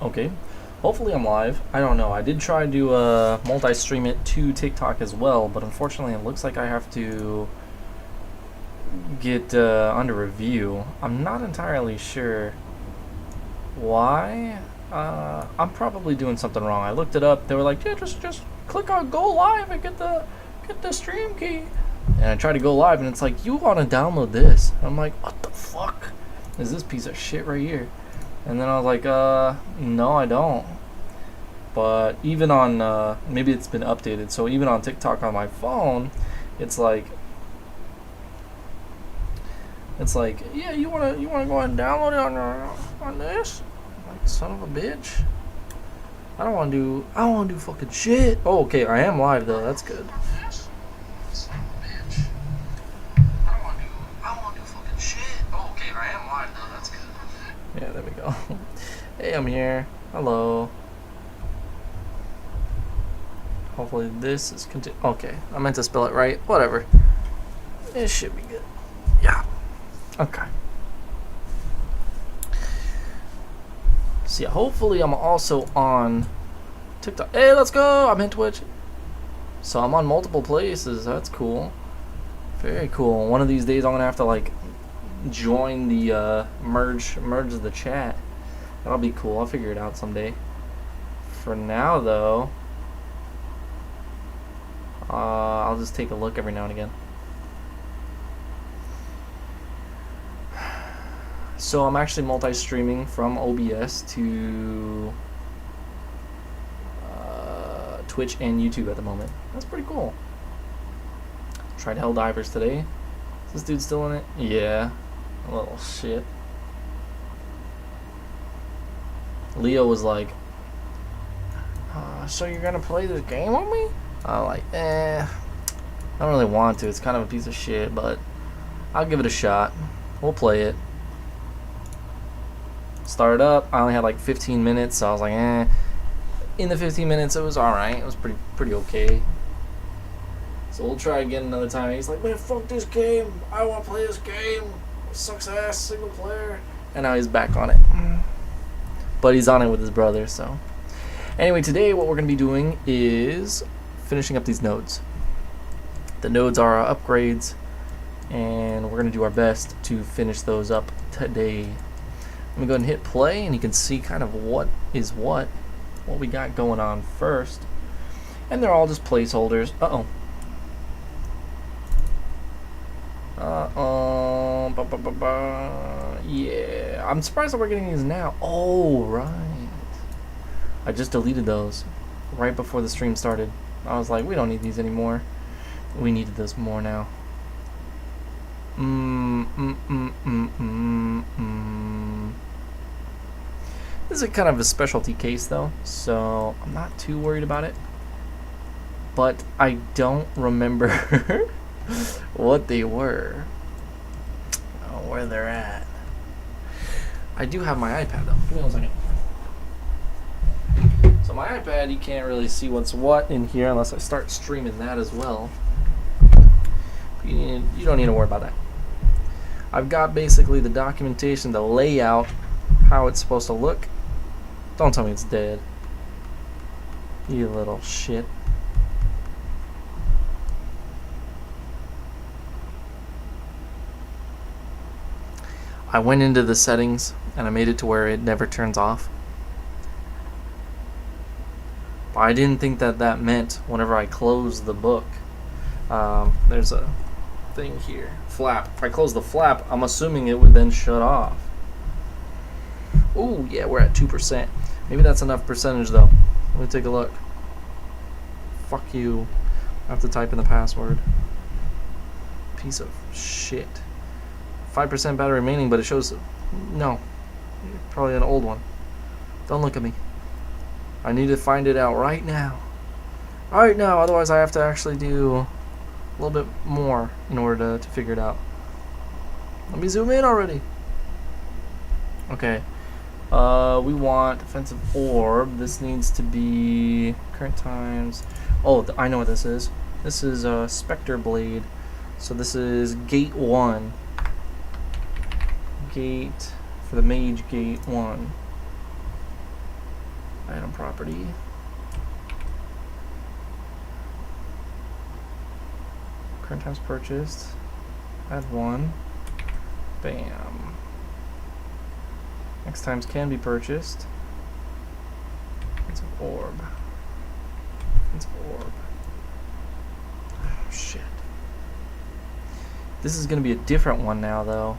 Okay. Hopefully I'm live. I don't know. I did try to multi-stream it to TikTok as well, but unfortunately it looks like I have to get under review. I'm not entirely sure why. I'm probably doing something wrong. I looked it up. They were like, yeah, just click on go live and get the stream key. And I tried to go live, and it's like, you want to download this. I'm like, what the fuck is this piece of shit right here? And then I was like, no, I don't. But even on, maybe it's been updated. So even on TikTok on my phone, it's like, yeah, you wanna go ahead and download it on this? I'm like, son of a bitch. I don't wanna do fucking shit. Oh, okay, I am live though. That's good. Yeah, there we go. Hey, I'm here. Hello. Hopefully this is okay, I meant to spell it right. Whatever. It should be good. Yeah. Okay. So yeah, hopefully I'm also on TikTok. Hey, let's go! I'm in Twitch. So I'm on multiple places. That's cool. Very cool. One of these days I'm gonna have to like join the merge the chat. That'll be cool. I'll figure it out someday. For now though, I'll just take a look every now and again. So I'm actually multi-streaming from OBS to Twitch and YouTube at the moment. That's pretty cool. Tried Helldivers today. Is this dude still in it? Yeah. A little shit. Leo was like, so you're gonna play this game with me? I'm like, I don't really want to. It's kind of a piece of shit, but I'll give it a shot. We'll play it. Started up. I only had like 15 minutes, so I was like, In the 15 minutes, it was alright. It was pretty okay. So we'll try again another time. He's like, man, fuck this game. I want to play this game. It sucks ass, single player. And now he's back on it. But he's on it with his brother, so. Anyway, today what we're going to be doing is finishing up these nodes. The nodes are our upgrades, and we're going to do our best to finish those up today. Let me go ahead and hit play, and you can see kind of what we got going on first. And they're all just placeholders. Yeah, I'm surprised that we're getting these now. Oh, right. I just deleted those right before the stream started. I was like, we don't need these anymore. We needed this more now. This is kind of a specialty case though, so I'm not too worried about it. But I don't remember what they were. Oh, where they're at. I do have my iPad though. Give me 1 second. So my iPad, you can't really see what's what in here unless I start streaming that as well. You don't need to worry about that. I've got basically the documentation, the layout, how it's supposed to look. Don't tell me it's dead. You little shit. I went into the settings and I made it to where it never turns off. But I didn't think that meant whenever I close the book. There's a thing here. Flap. If I close the flap, I'm assuming it would then shut off. Oh, yeah, we're at 2%. Maybe that's enough percentage, though. Let me take a look. Fuck you. I have to type in the password. Piece of shit. 5% battery remaining, but it shows... No. Probably an old one. Don't look at me. I need to find it out right now. Right now, otherwise I have to actually do a little bit more in order to figure it out. Let me zoom in already. Okay. We want defensive orb. This needs to be current times. Oh, I know what this is. This is Spectre Blade. So this is gate 1. Gate for the mage, gate 1. Item property. Current times purchased. Add 1. Bam. Next times can be purchased. It's an orb. It's an orb. Oh, shit. This is going to be a different one now, though.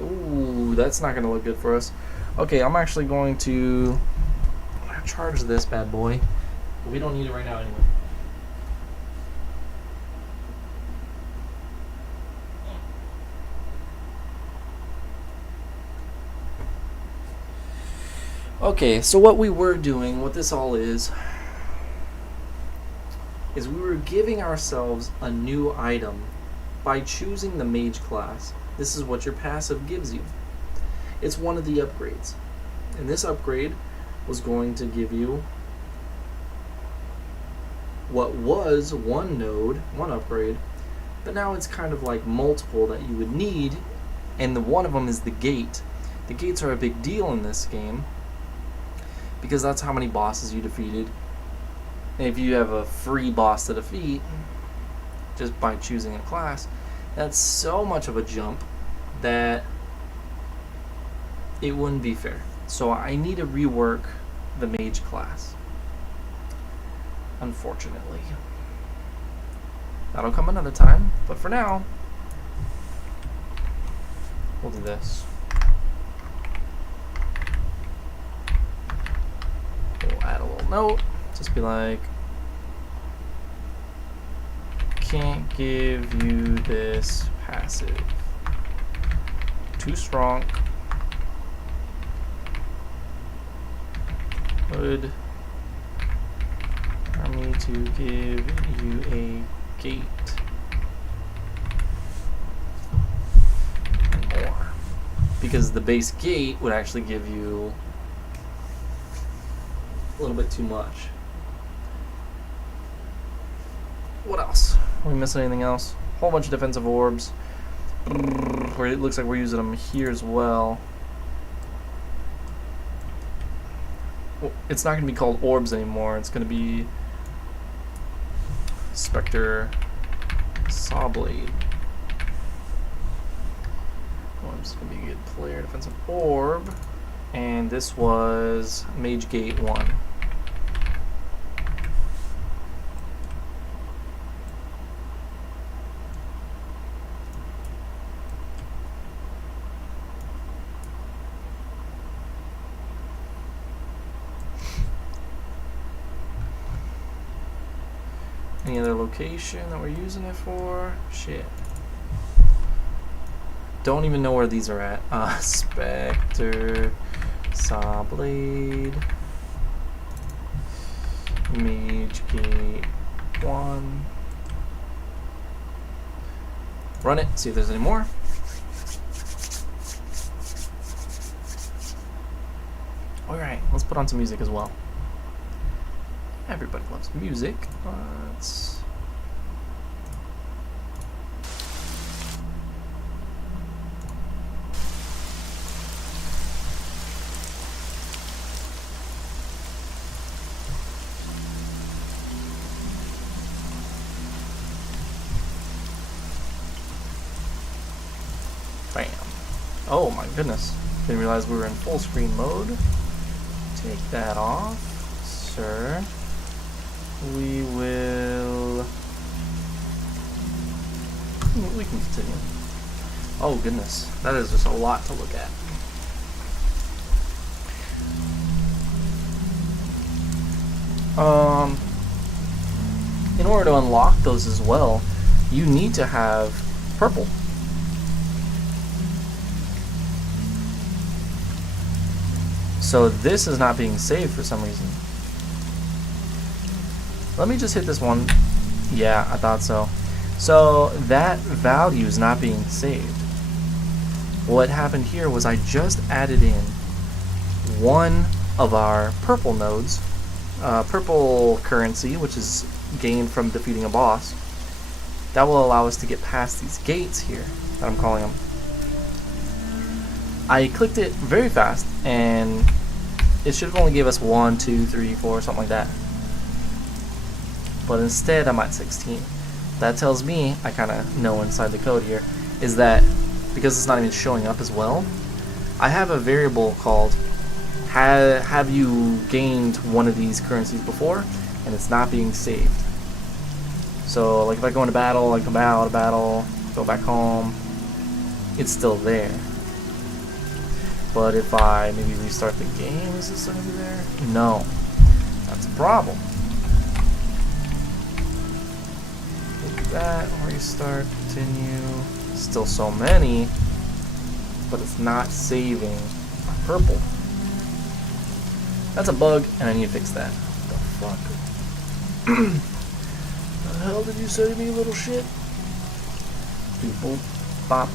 Ooh, that's not going to look good for us. Okay, I'm actually going to charge this bad boy. But we don't need it right now anyway. Okay, so what we were doing, what this all is we were giving ourselves a new item by choosing the mage class. This is what your passive gives you. It's one of the upgrades. And this upgrade was going to give you what was one node, one upgrade, but now it's kind of like multiple that you would need, and one of them is the gate. The gates are a big deal in this game because that's how many bosses you defeated. And if you have a free boss to defeat just by choosing a class, that's so much of a jump that it wouldn't be fair. So I need to rework the mage class, unfortunately. That'll come another time, but for now, we'll do this. We'll add a little note, just be like, can't give you this passive. Too strong. Would for me to give you a gate and more, because the base gate would actually give you a little bit too much. What else? Are we missing anything else? Whole bunch of defensive orbs. Where it looks like we're using them here as well. It's not going to be called orbs anymore. It's going to be Spectre Sawblade. Orb's going to be a good player. Defensive orb. And this was Mage Gate 1. Any other location that we're using it for? Shit. Don't even know where these are at. Spectre, Sawblade, Mage Gate 1. Run it, see if there's any more. Alright, let's put on some music as well. Everybody loves music. Let's... Bam. Oh my goodness. Didn't realize we were in full screen mode. Take that off, sir. We will... We can continue. Oh goodness, that is just a lot to look at. In order to unlock those as well, you need to have purple. So this is not being saved for some reason. Let me just hit this one. Yeah, I thought so. So that value is not being saved. What happened here was I just added in one of our purple nodes, purple currency, which is gained from defeating a boss. That will allow us to get past these gates here, that I'm calling them. I clicked it very fast, and it should have only gave us 1, 2, 3, 4, something like that. But instead, I'm at 16. That tells me, I kind of know inside the code here, is that because it's not even showing up as well, I have a variable called have you gained one of these currencies before, and it's not being saved. So like if I go into battle, I come out of battle, go back home, it's still there. But if I maybe restart the game, is this going to be there? No. That's a problem. Look at that, restart, continue. Still so many, but it's not saving my purple. That's a bug, and I need to fix that. What the fuck? The hell did you say to me, little shit? Do boop, bop.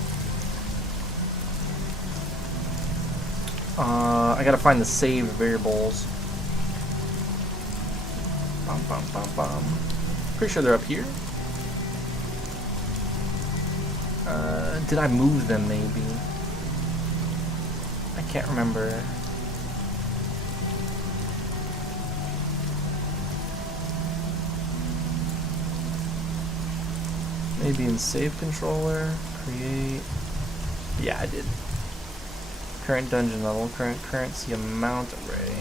I gotta find the saved variables. Bum, bum, bum, bum. Pretty sure they're up here. Did I move them maybe? I can't remember. Maybe in save controller, create. Yeah, I did. Current dungeon level, current currency amount array.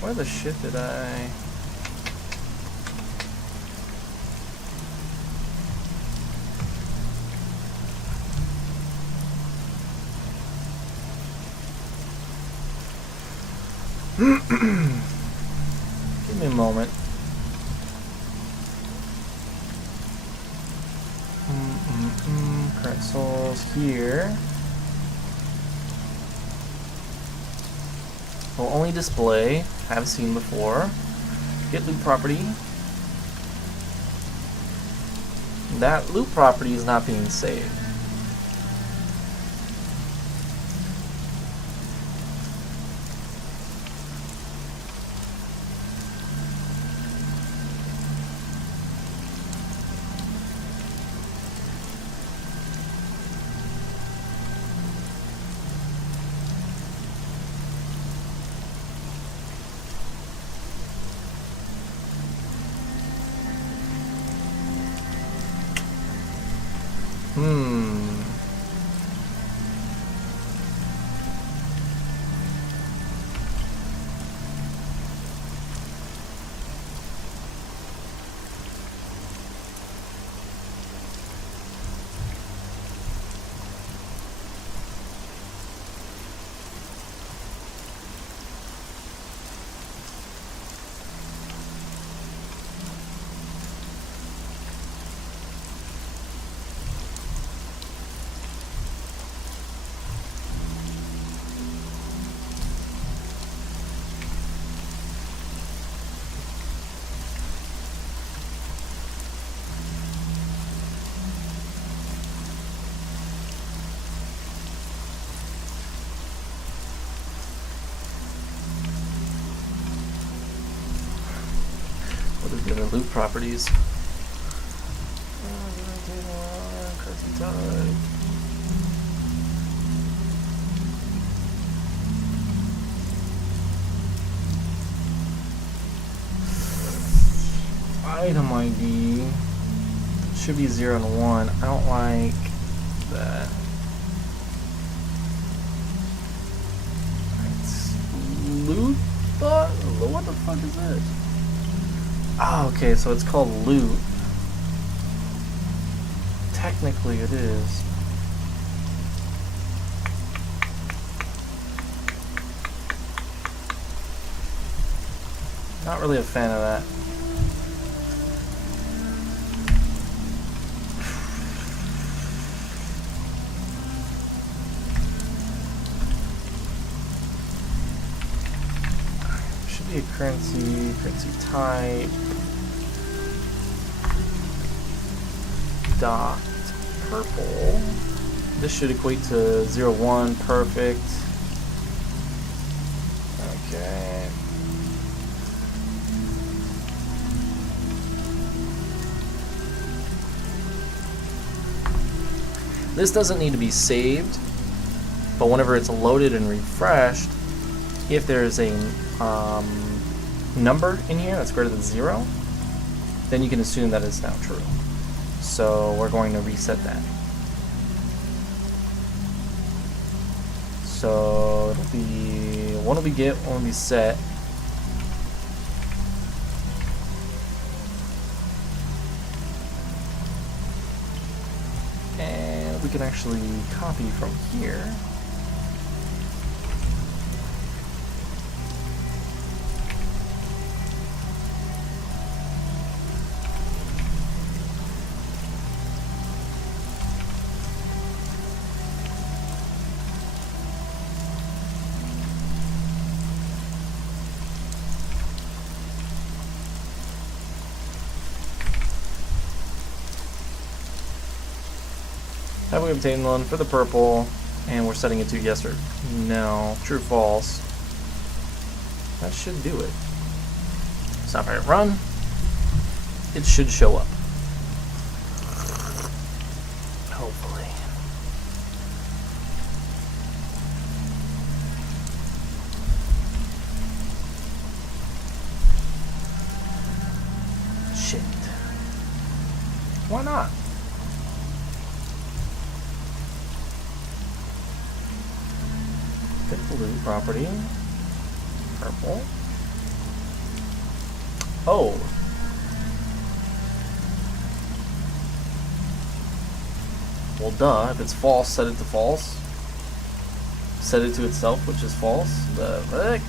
Where the shit did I? Give me a moment. Current souls here. Will only display, have seen before. Get loot property. That loot property is not being saved. What is the other loot properties? Item ID should be 0 and 1. I don't like that. It's loot? What the fuck is this? Oh, okay, so it's called loot. Technically it is. Not really a fan of that. Should be a currency type. Dot purple. This should equate to 0, 1, perfect. Okay. This doesn't need to be saved, But whenever it's loaded and refreshed, if there's a number in here that's greater than 0, then you can assume that it's now true. So we're going to reset that. So it'll be, one will be get, one will be set. And we can actually copy from here. Have we obtained one for the purple, and we're setting it to yes or no, true, false. That should do it. So if I run, it should show up. Hopefully. Shit. Why not? Blue property, purple. Oh. Well, duh. If it's false, set it to false. Set it to itself, which is false. The heck?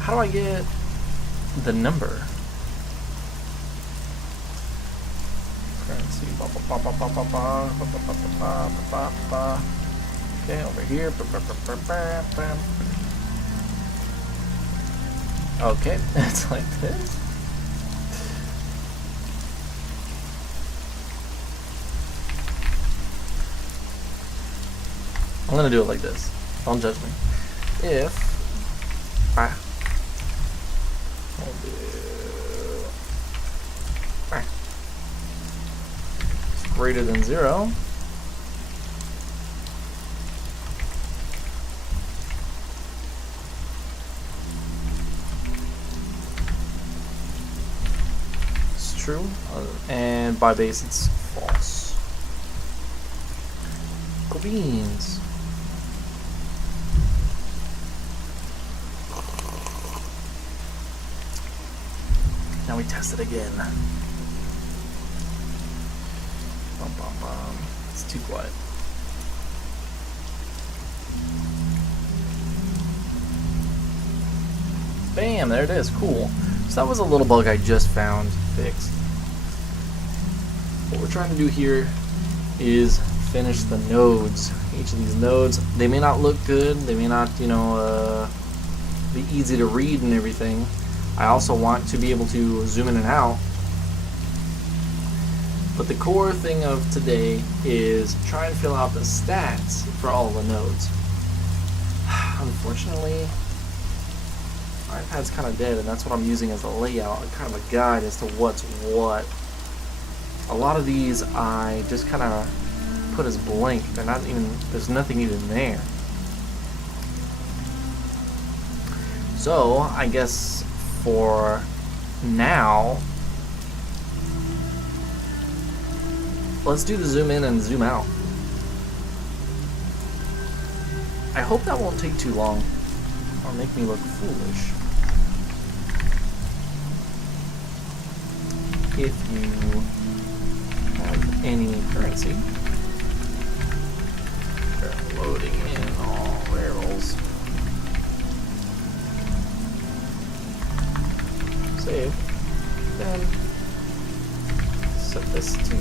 How do I get the number? Okay, over here. Okay, it's like this. I'm gonna do it like this. Don't judge me. If I'll do greater than 0, it's true, and by base it's false. Cool beans. Now we test it again. It's too quiet. Bam, there it is. Cool. So that was a little bug I just found fixed. What we're trying to do here is finish the nodes. Each of these nodes, they may not look good, they may not, you know, be easy to read and everything. I also want to be able to zoom in and out. But the core thing of today is try and fill out the stats for all the nodes. Unfortunately, my iPad's kind of dead, and that's what I'm using as a layout, kind of a guide as to what's what. A lot of these I just kind of put as blank. They're not even, there's nothing even there. So I guess for now, let's do the zoom in and zoom out. I hope that won't take too long or make me look foolish. If you have any currency, they're loading in all barrels. Save. Then set this to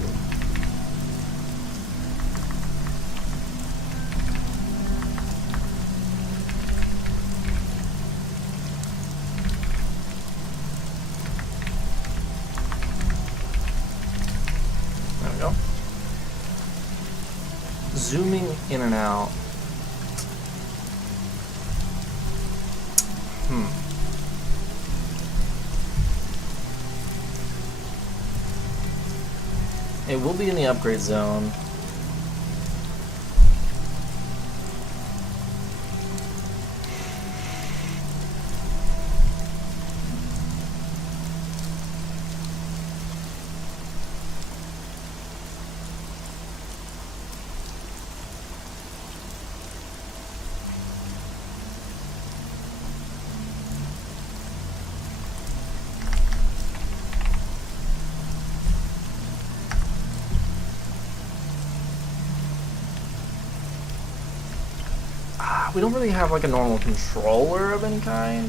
zooming in and out. It will be in the upgrade zone. We don't really have like a normal controller of any kind,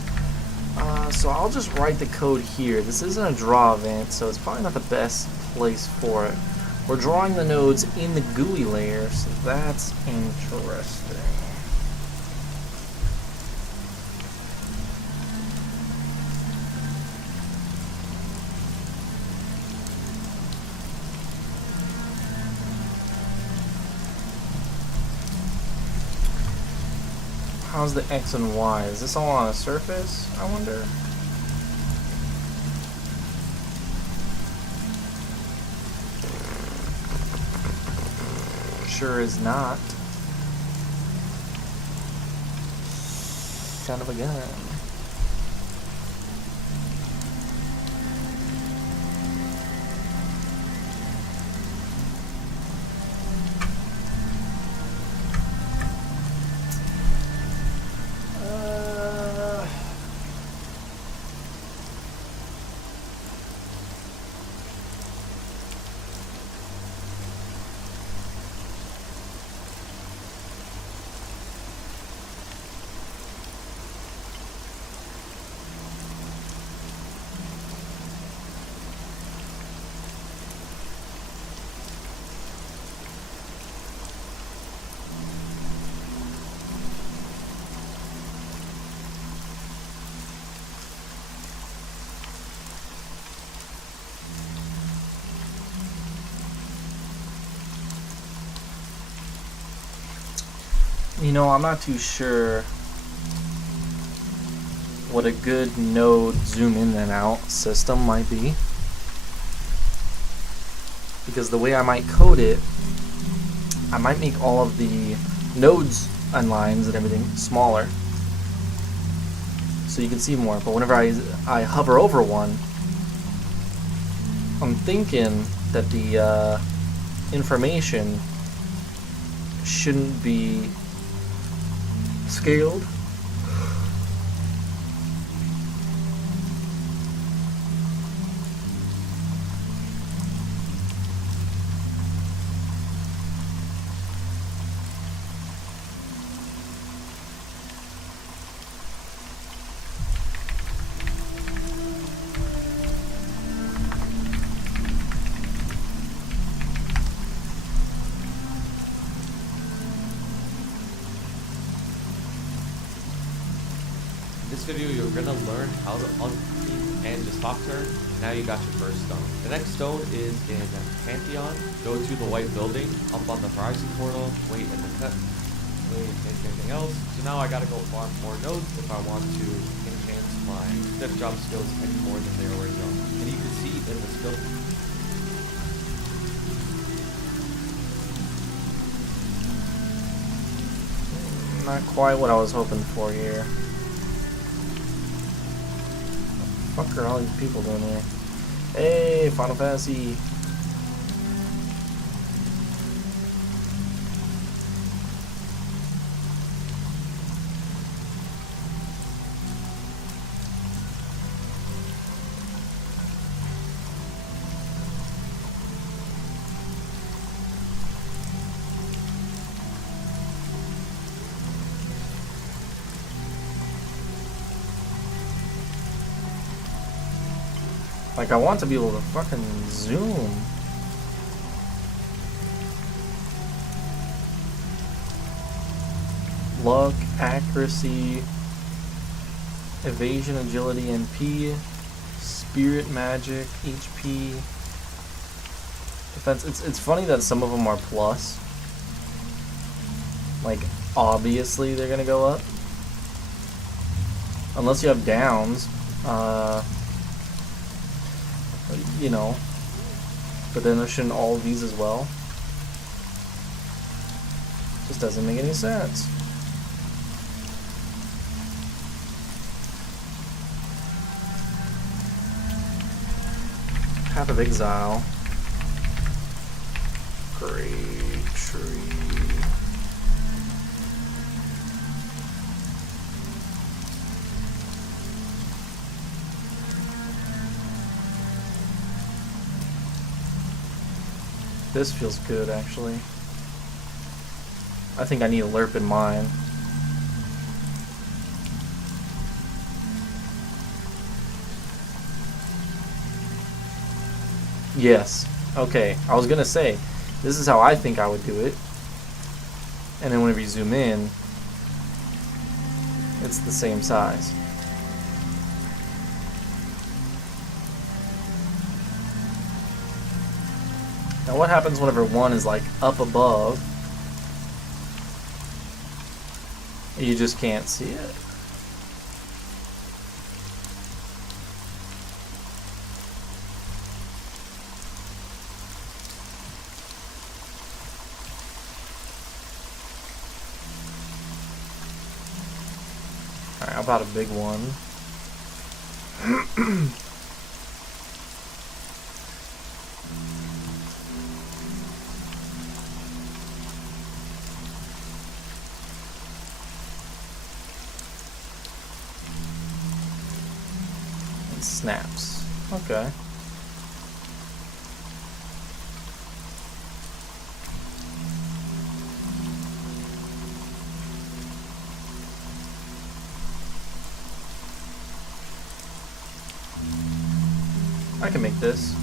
so I'll just write the code here. This isn't a draw event, so it's probably not the best place for it. We're drawing the nodes in the GUI layer, so that's interesting. How's the X and Y? Is this all on a surface, I wonder? Sure is not. Son of a gun. You know, I'm not too sure what a good node zoom in and out system might be, because the way I might code it, I might make all of the nodes and lines and everything smaller so you can see more, but whenever I hover over one, I'm thinking that the information shouldn't be scaled. In this video, you're gonna learn how to unclean and just stop turn. Now you got your first stone. The next stone is in Pantheon. Go to the white building, up on the Horizon portal, wait in the cut, wait and anything else. So now I gotta go farm more nodes if I want to enhance my stiff job skills any more than they already are. And you can see in the skill Not quite what I was hoping for here. What the fuck are all these people doing here? Hey, Final Fantasy. Like, I want to be able to fucking zoom. Luck, accuracy, evasion, agility, NP, spirit, magic, HP, defense. It's funny that some of them are plus. Like, obviously they're gonna go up. Unless you have downs. You know, But then there shouldn't all of these as well. Just doesn't make any sense. Path of Exile. Great tree. This feels good, actually. I think I need a lerp in mine. Yes. Okay. I was gonna say, this is how I think I would do it. And then whenever you zoom in, it's the same size. Now what happens whenever one is like up above? You just can't see it. Alright, how about a big one? Snaps. Okay. I can make this.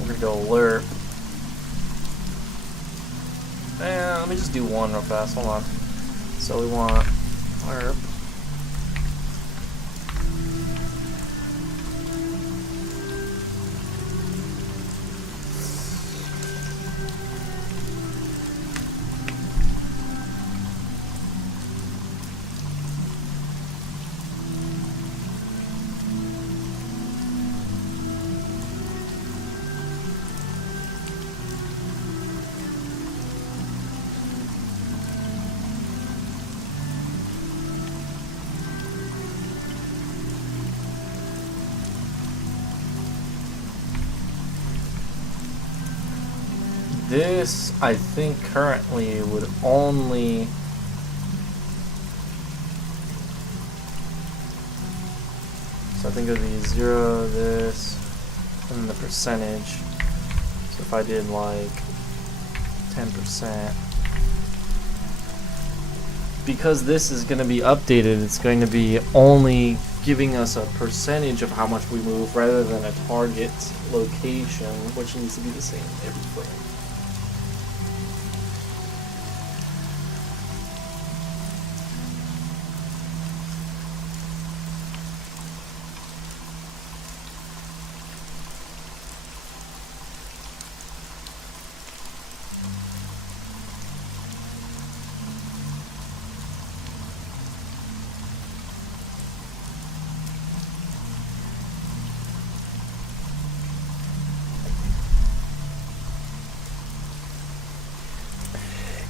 We're gonna go alert. And let me just do one real fast. Hold on. So we want alert. This, I think, currently would only... So I think it would be 0, this, and then the percentage. So if I did like 10%. Because this is going to be updated, it's going to be only giving us a percentage of how much we move rather than a target location, which needs to be the same every frame.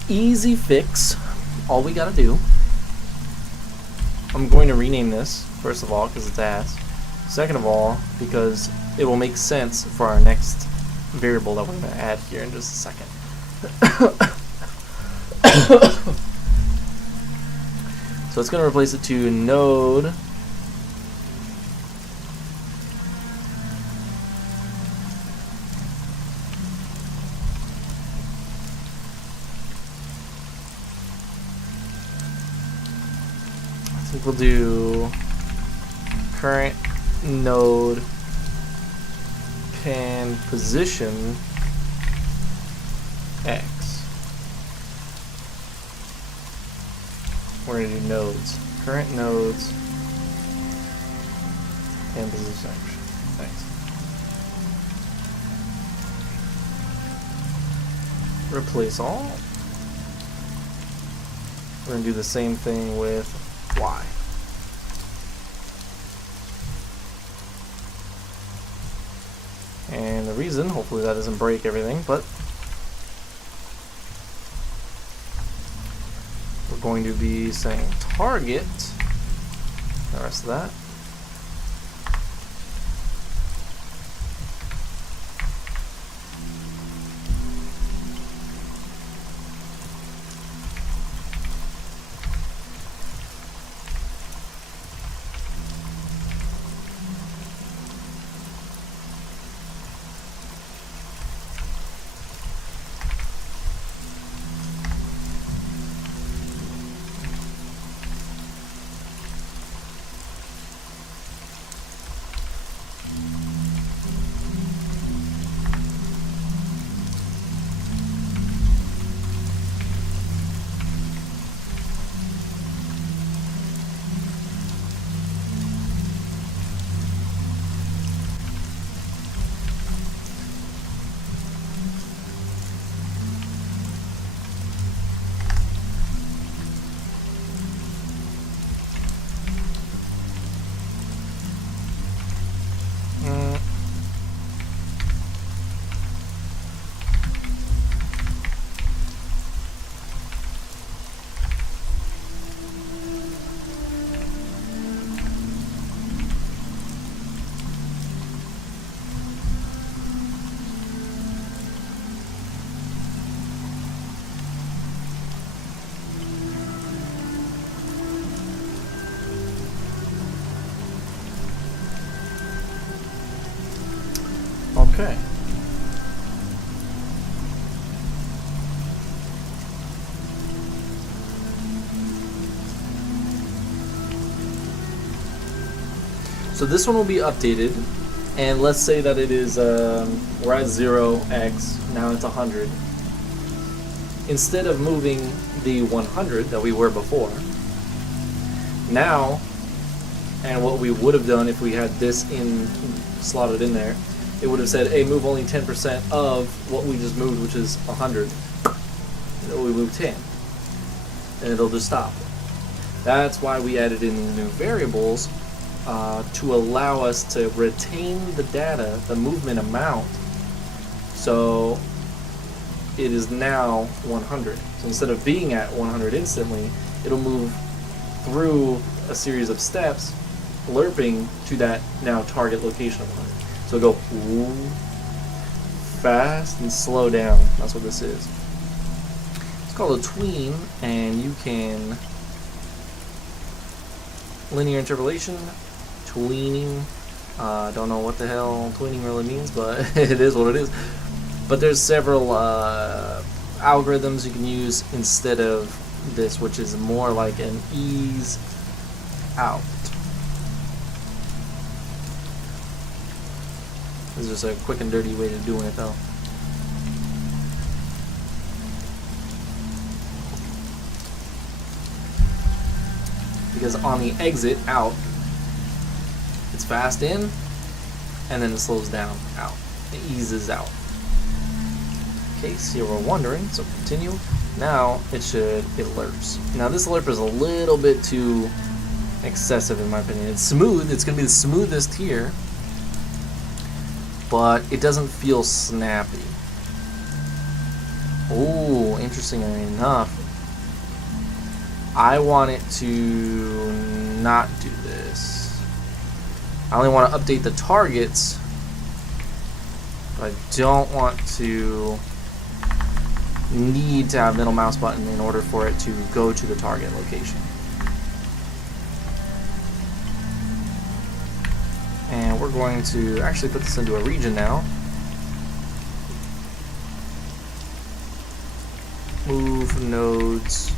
Easy fix. All we gotta do. I'm going to rename this, first of all, because it's ass. Second of all, because it will make sense for our next variable that we're going to add here in just a second. So it's going to replace it to node. think we'll do current node pan position X. We're going to do nodes. Current nodes and position X. Thanks. Replace all. We're going to do the same thing with Y. And the reason, hopefully that doesn't break everything, but we're going to be saying target, the rest of that. Okay. So this one will be updated, and let's say that it is, we're at 0x, now it's 100. Instead of moving the 100 that we were before, now, and what we would have done if we had this slotted in there, it would have said, hey, move only 10% of what we just moved, which is 100. We move 10. And it'll just stop. That's why we added in these new variables to allow us to retain the data, the movement amount. So it is now 100. So instead of being at 100 instantly, it'll move through a series of steps, lerping to that now target location of 100. So go fast and slow down. That's what this is. It's called a tween, and you can linear interpolation, tweening. Don't know what the hell tweening really means, but it is what it is. But there's several algorithms you can use instead of this, which is more like an ease out. This is just a quick and dirty way of doing it, though. Because on the exit out, it's fast in, and then it slows down out. It eases out. In case you were wondering, so continue. Now it lerps. Now this lerp is a little bit too excessive in my opinion. It's smooth. It's going to be the smoothest here, but it doesn't feel snappy. Oh, interestingly enough, I want it to not do this. I only want to update the targets, but I don't want to need to have middle mouse button in order for it to go to the target location. And we're going to actually put this into a region now. Move nodes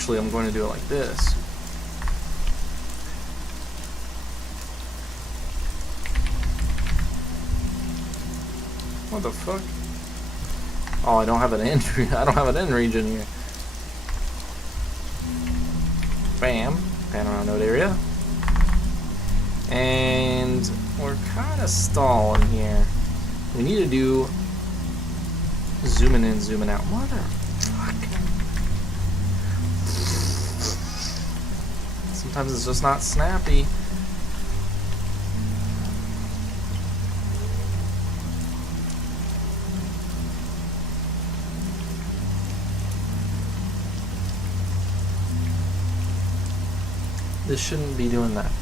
actually, I'm going to do it like this. What the fuck? Oh, I don't have an end. I don't have an end region here. Bam. Pan around node area. And we're kind of stalling here. We need to do zooming in, zooming out. Motherfucker. Sometimes it's just not snappy. This shouldn't be doing that.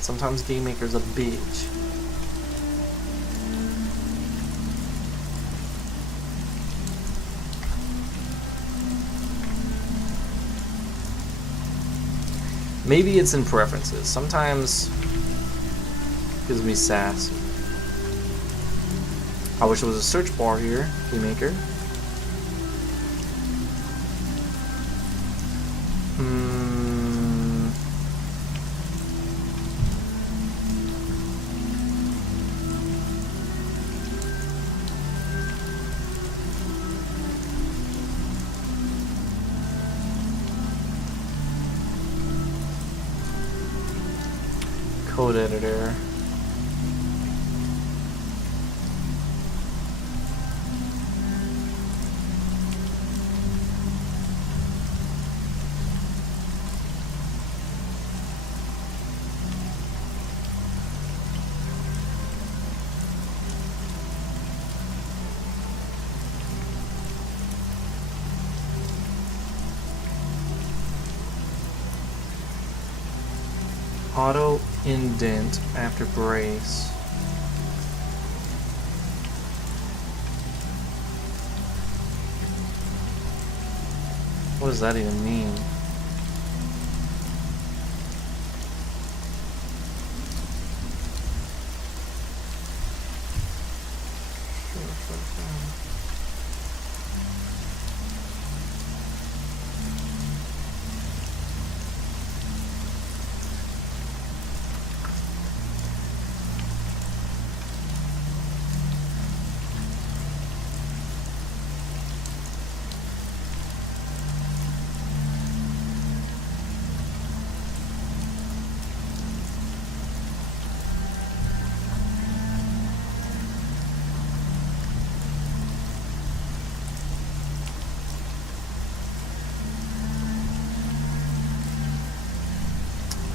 Sometimes Game Maker's a bitch. Maybe it's in preferences. Sometimes it gives me sass. I wish there was a search bar here, Game Maker. Code editor. Auto indent after brace. What does that even mean?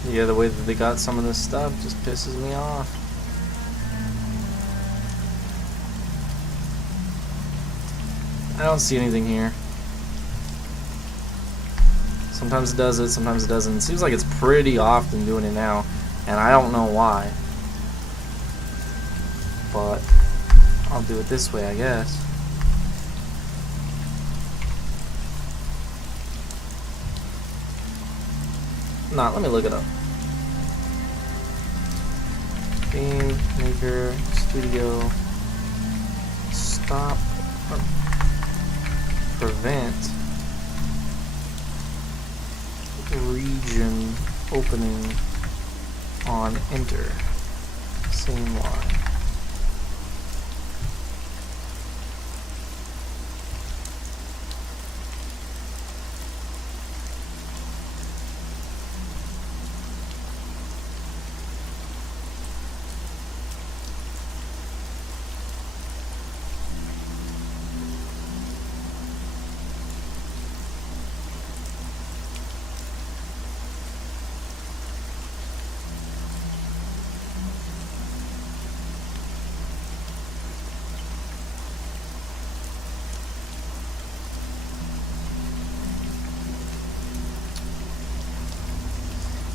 Yeah, the way that they got some of this stuff just pisses me off. I don't see anything here. Sometimes it does it, sometimes it doesn't. It seems like it's pretty often doing it now, and I don't know why. But I'll do it this way, I guess. Nah, let me look it up. Game Maker Studio stop or prevent region opening on enter. Same line.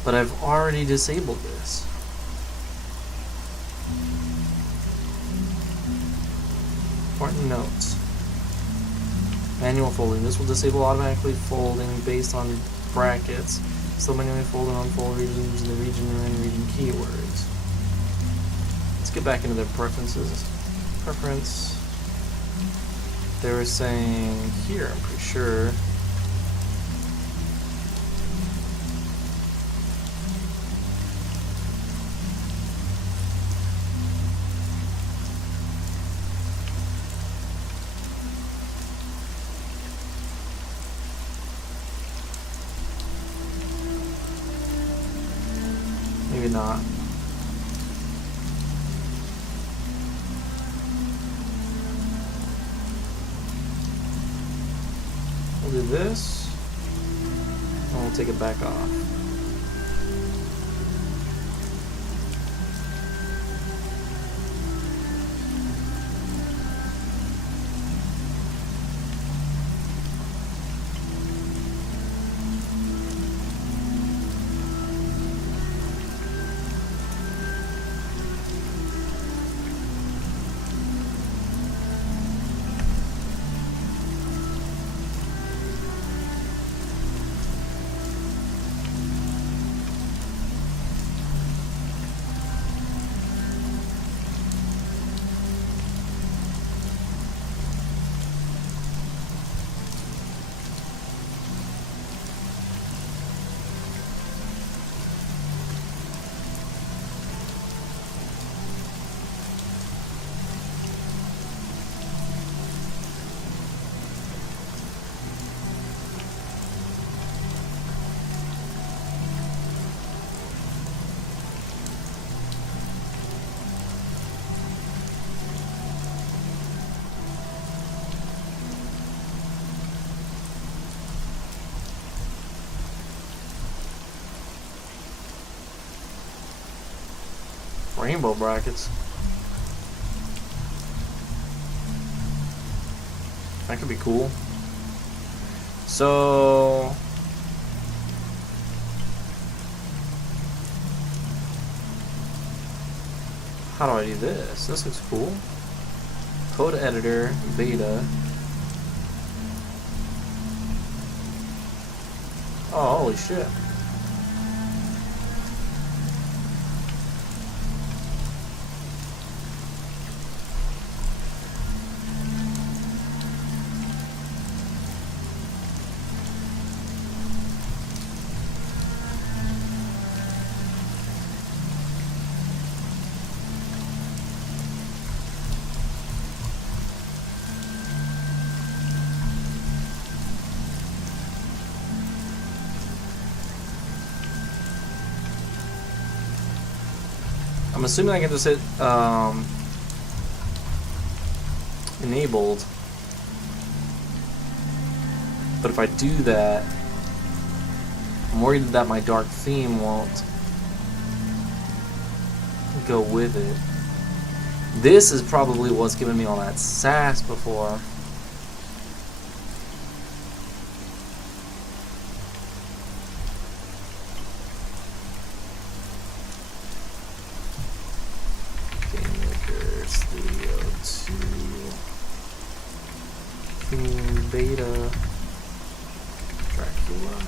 But I've already disabled this. Important notes. Manual folding. This will disable automatically folding based on brackets. Still manually fold and unfold regions in the region or in region keywords. Let's get back into their preferences. Preference. They were saying here, I'm pretty sure. Maybe not. We'll do this, and we'll take it back off. Rainbow brackets. That could be cool. So how do I do this? This looks cool. Code editor, beta. Oh, holy shit. I'm assuming I can just hit enabled, but if I do that, I'm worried that my dark theme won't go with it. This is probably what's giving me all that sass before. Beta Dracula.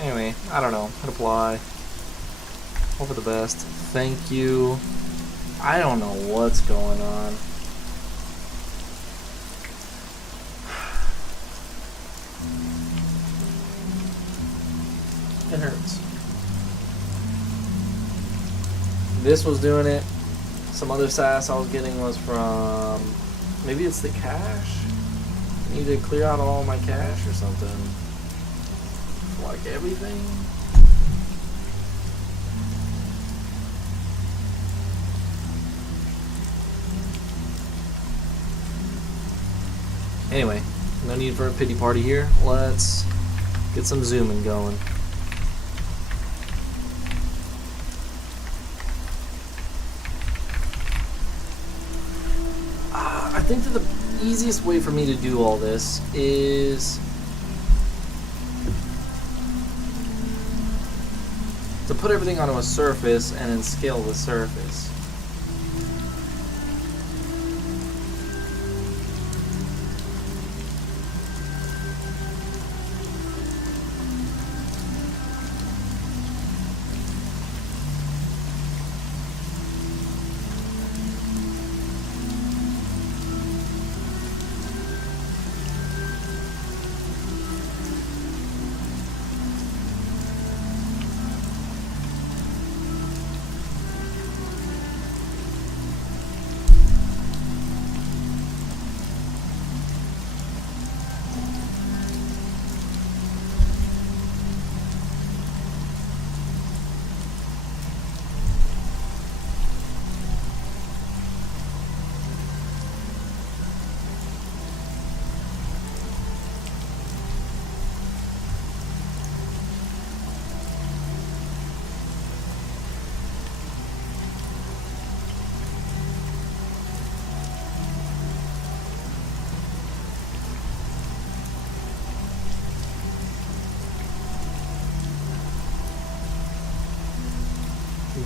Anyway, I don't know. Hit apply. Hope for the best. Thank you. I don't know what's going on. It hurts. This was doing it. Some other sass I was getting was from, maybe it's the cache. I need to clear out all my cache or something. Like everything. Anyway, no need for a pity party here. Let's get some zooming going. I think that the easiest way for me to do all this is to put everything onto a surface and then scale the surface.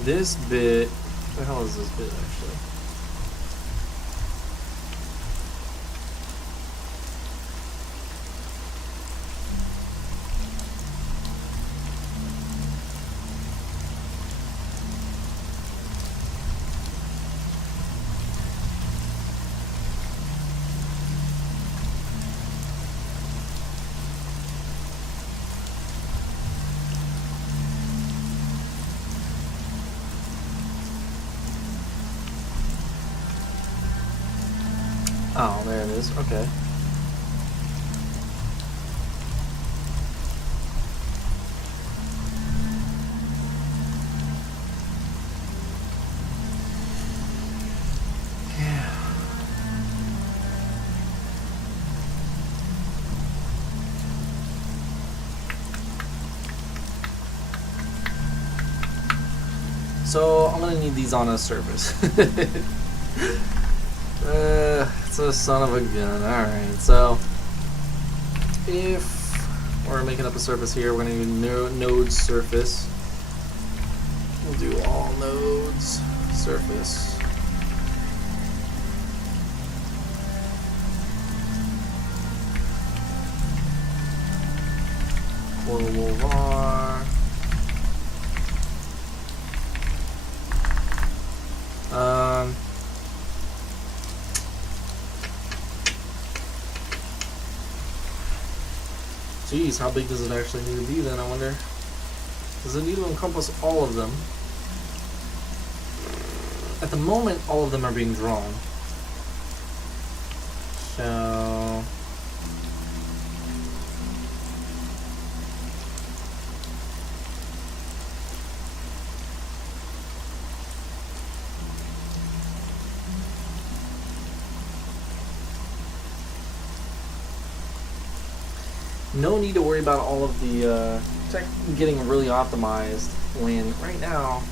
this bit. What the hell is this bit actually? Oh, there it is. Okay. Yeah. So I'm gonna need these on a surface. It's a son of a gun. Alright, so if we're making up a surface here, we're going to do node surface. We'll do all nodes surface. Global var. Geez, how big does it actually need to be then, I wonder? Does it need to encompass all of them? At the moment, all of them are being drawn. So... no need to worry about all of the tech getting really optimized when right now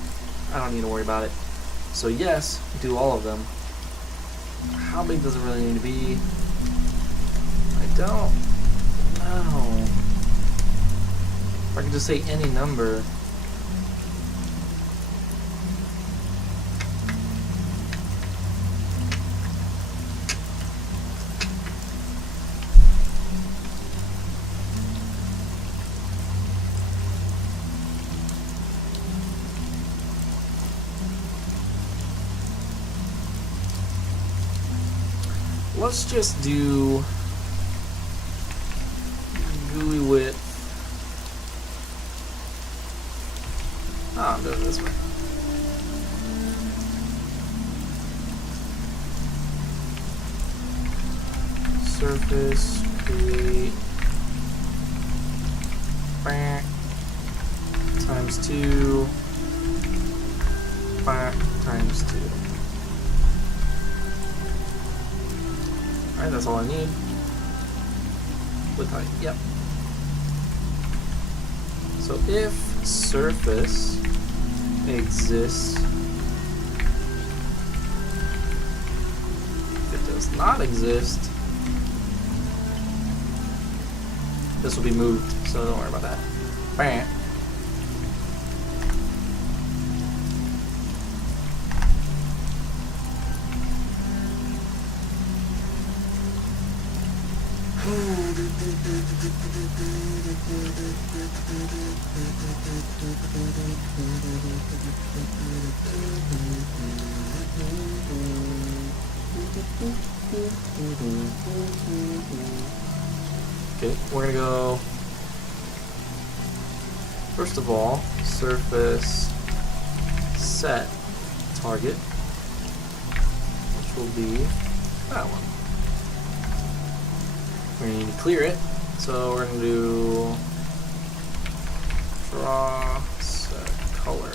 I don't need to worry about it. So yes, do all of them. How big does it really need to be? I don't know. If I could just say any number. Let's just do GUI width. I'm doing it this way. Surface, create, times 2, times 2. Alright, that's all I need. Width height, yep. So if surface exists, if it does not exist, this will be moved, so don't worry about that. Bam. Okay, we're gonna go first of all, surface set target, which will be that one. We're gonna need to clear it, so we're gonna do draw set color.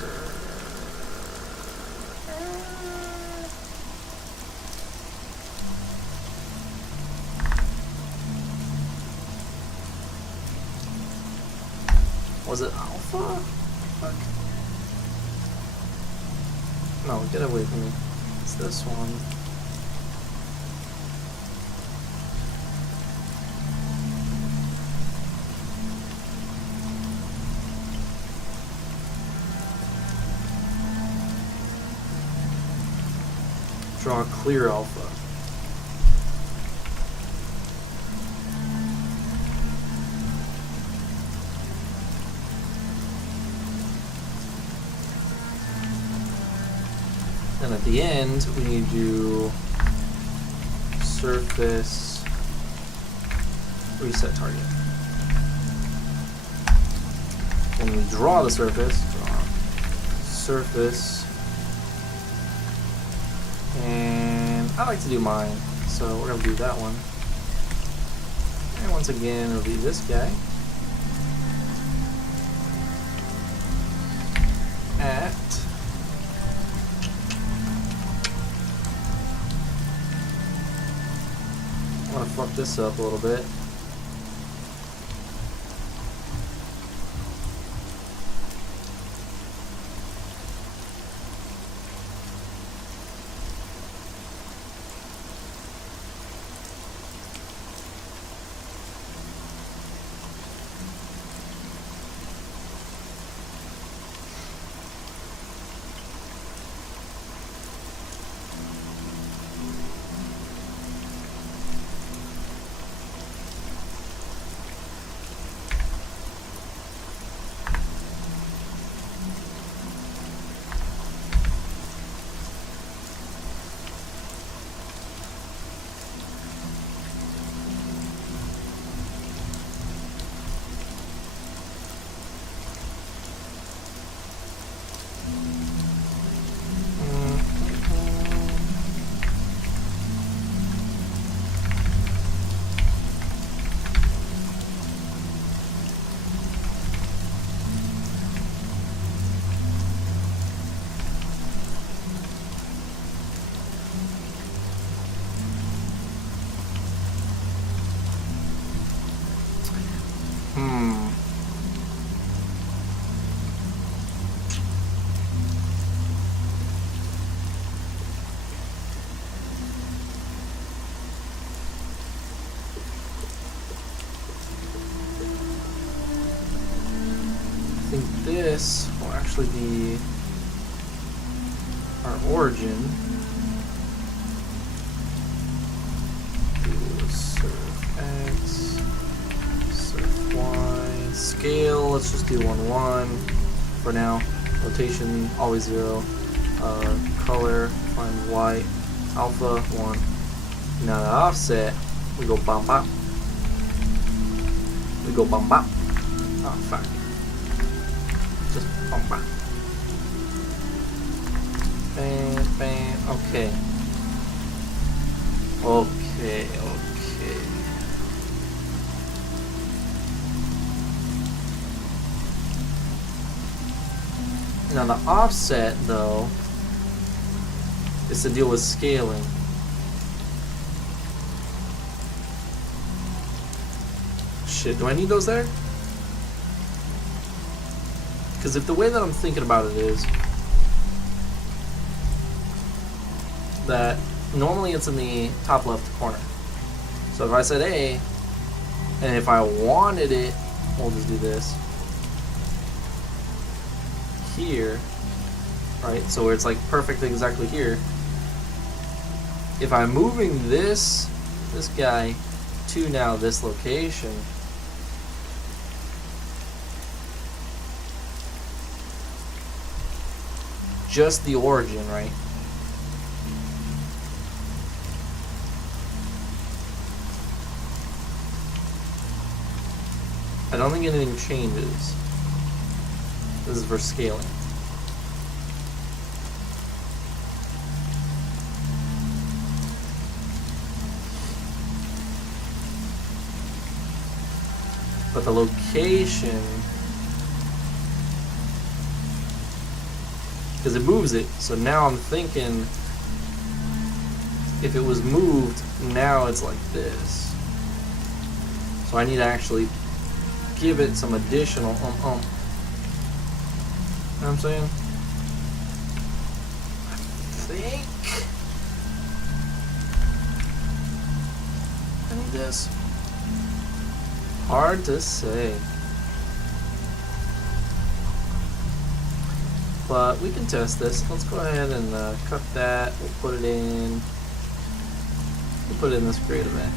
Was it alpha? Fuck. No, get away from me. It's this one. draw clear alpha. And at the end, we need to do surface reset target. When we draw the surface, and I like to do mine, so we're gonna do that one. And once again, it'll be this guy at I want to fuck this up a little bit. I think this will actually be our origin. Do surf X, surf Y, scale, let's just do 1, 1 for now. Rotation, always 0. Color, find white, alpha, 1. Now the offset, we go bam bam. We go bam bam. Oh, fuck. Just bam bam. Bam bam. Okay. Okay. Now the offset though is to deal with scaling. Shit, do I need those there? Because if the way that I'm thinking about it is that normally it's in the top left corner. So if I said A, and if I wanted it, we'll just do this here, right? So where it's like perfect exactly here. If I'm moving this guy to now this location, just the origin, right? I don't think anything changes. This is for scaling. But the location, because it moves it, so now I'm thinking if it was moved, now it's like this. So I need to actually give it some additional You know what I'm saying? I think I need this. Hard to say. But we can test this. Let's go ahead and cut that. We'll put it in. We'll put it in this create event.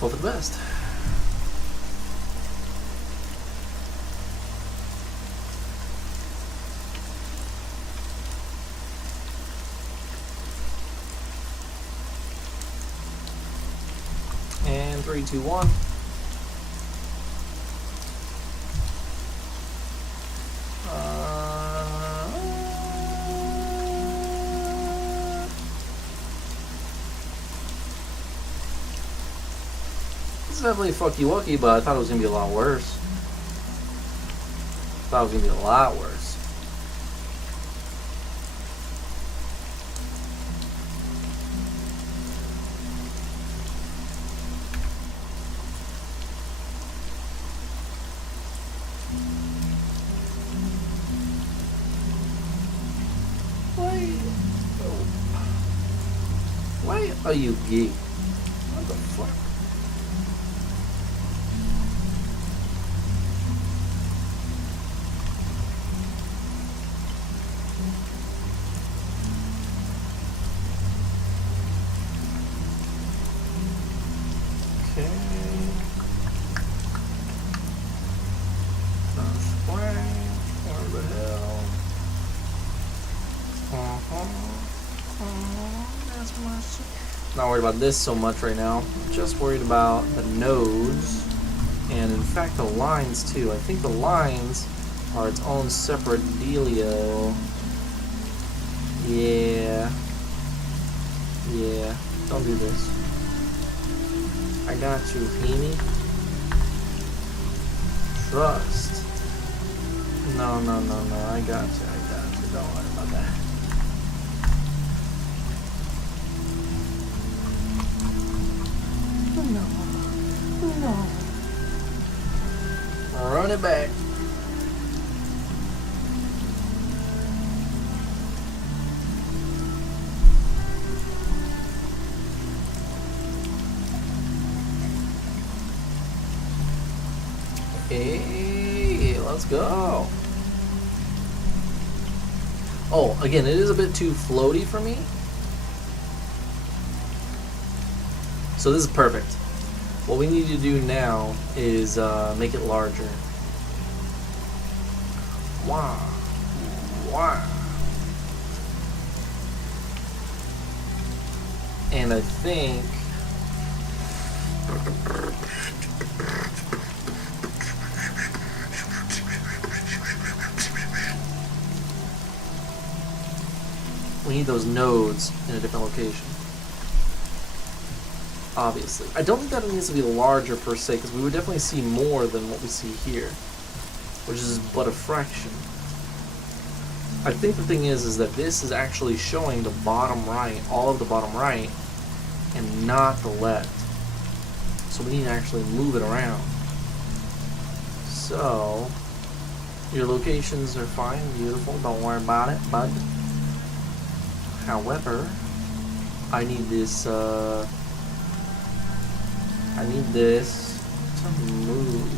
Hope for the best. And 3, 2, 1. This is definitely fucky wucky, but I thought it was gonna be a lot worse. Thought it was gonna be a lot worse. Why are you geek? What the fuck? Okay. Where the hell? That's my shit. Not worried about this so much right now. I'm just worried about the nodes, and in fact the lines too. I think the lines are its own separate dealio. Yeah. Yeah. Don't do this. I got you, Heaney. Trust. No. I got you. Don't worry about that. No. Run it back. Hey, let's go. Oh, again, it is a bit too floaty for me. So this is perfect. What we need to do now is make it larger. Wow. And I think we need those nodes in a different location. Obviously. I don't think that it needs to be larger per se, because we would definitely see more than what we see here, which is but a fraction. I think the thing is that this is actually showing the bottom right, all of the bottom right, and not the left. So we need to actually move it around. So, your locations are fine, beautiful, don't worry about it, bud. However, I need this, to move.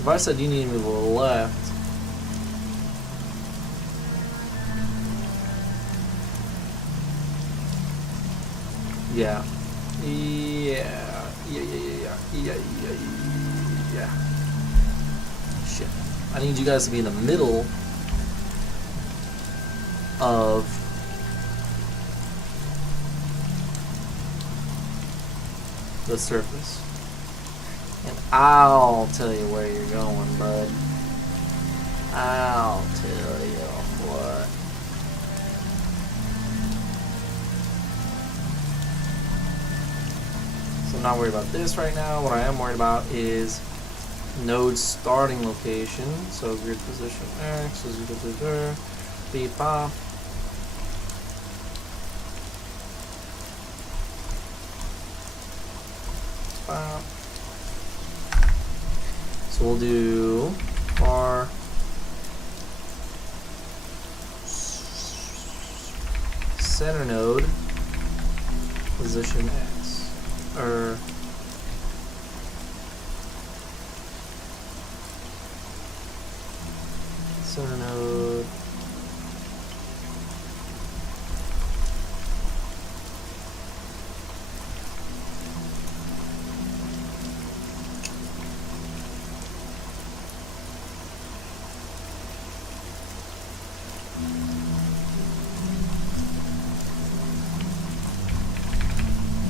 If I said you need to move to the left, yeah. Shit. I need you guys to be in the middle of the surface. And I'll tell you where you're going, bud. I'll tell you what. So I'm not worried about this right now. What I am worried about is node starting location. So grid position X is equal to there. Beep pop. So we'll do var center node position x, or center node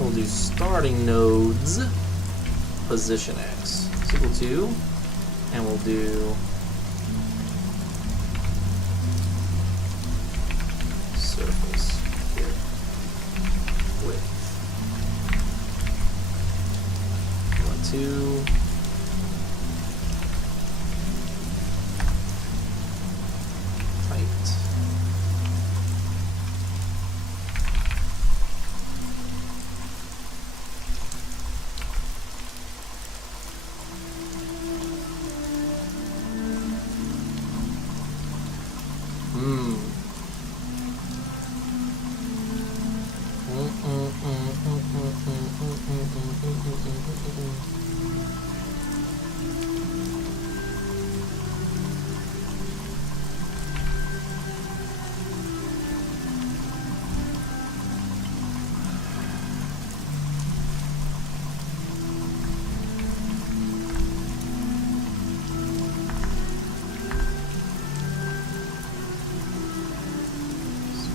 we'll do starting nodes position x is equal to, and we'll do surface width 1, 2. Height.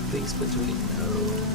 Space between nodes.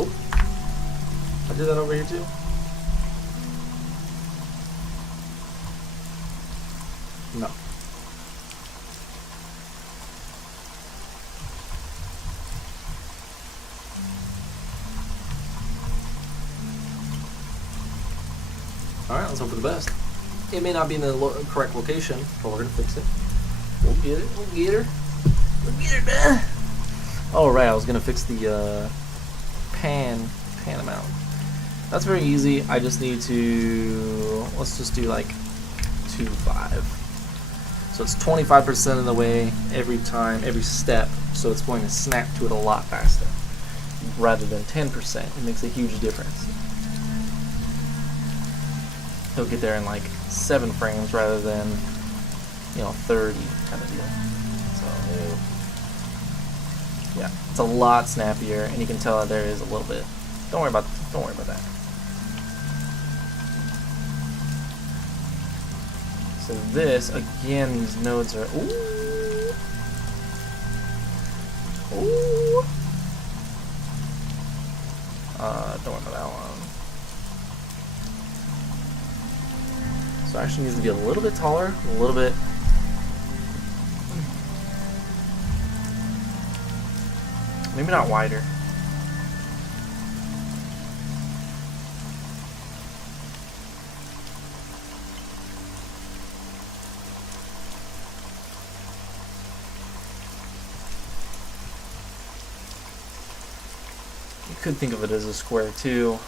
Oh, I did that over here too. No. Alright, let's hope for the best. It may not be in the correct location, but we're gonna fix it. We'll get it. We'll get her. We'll get her, man. Alright, I was gonna fix the pan amount. That's very easy. I just need to, let's just do like 2.5. So it's 25% of the way every time, every step. So it's going to snap to it a lot faster rather than 10%. It makes a huge difference. He'll get there in like 7 frames rather than, 30 kind of deal. So yeah, it's a lot snappier, and you can tell that there is a little bit. Don't worry about that. So this, again, these nodes are, ooh. Don't worry about that one. So it actually needs to be a little bit taller, a little bit. Maybe not wider. You could think of it as a square too.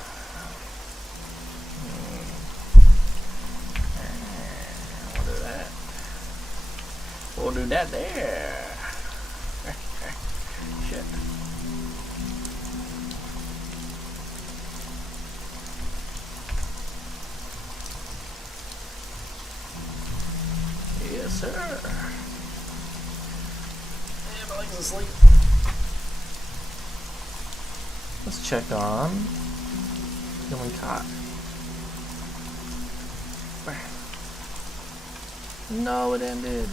We'll do that. We'll do that there. Shit. Yes, sir. Yeah, my legs asleep. Let's check on feeling caught. No, it ended.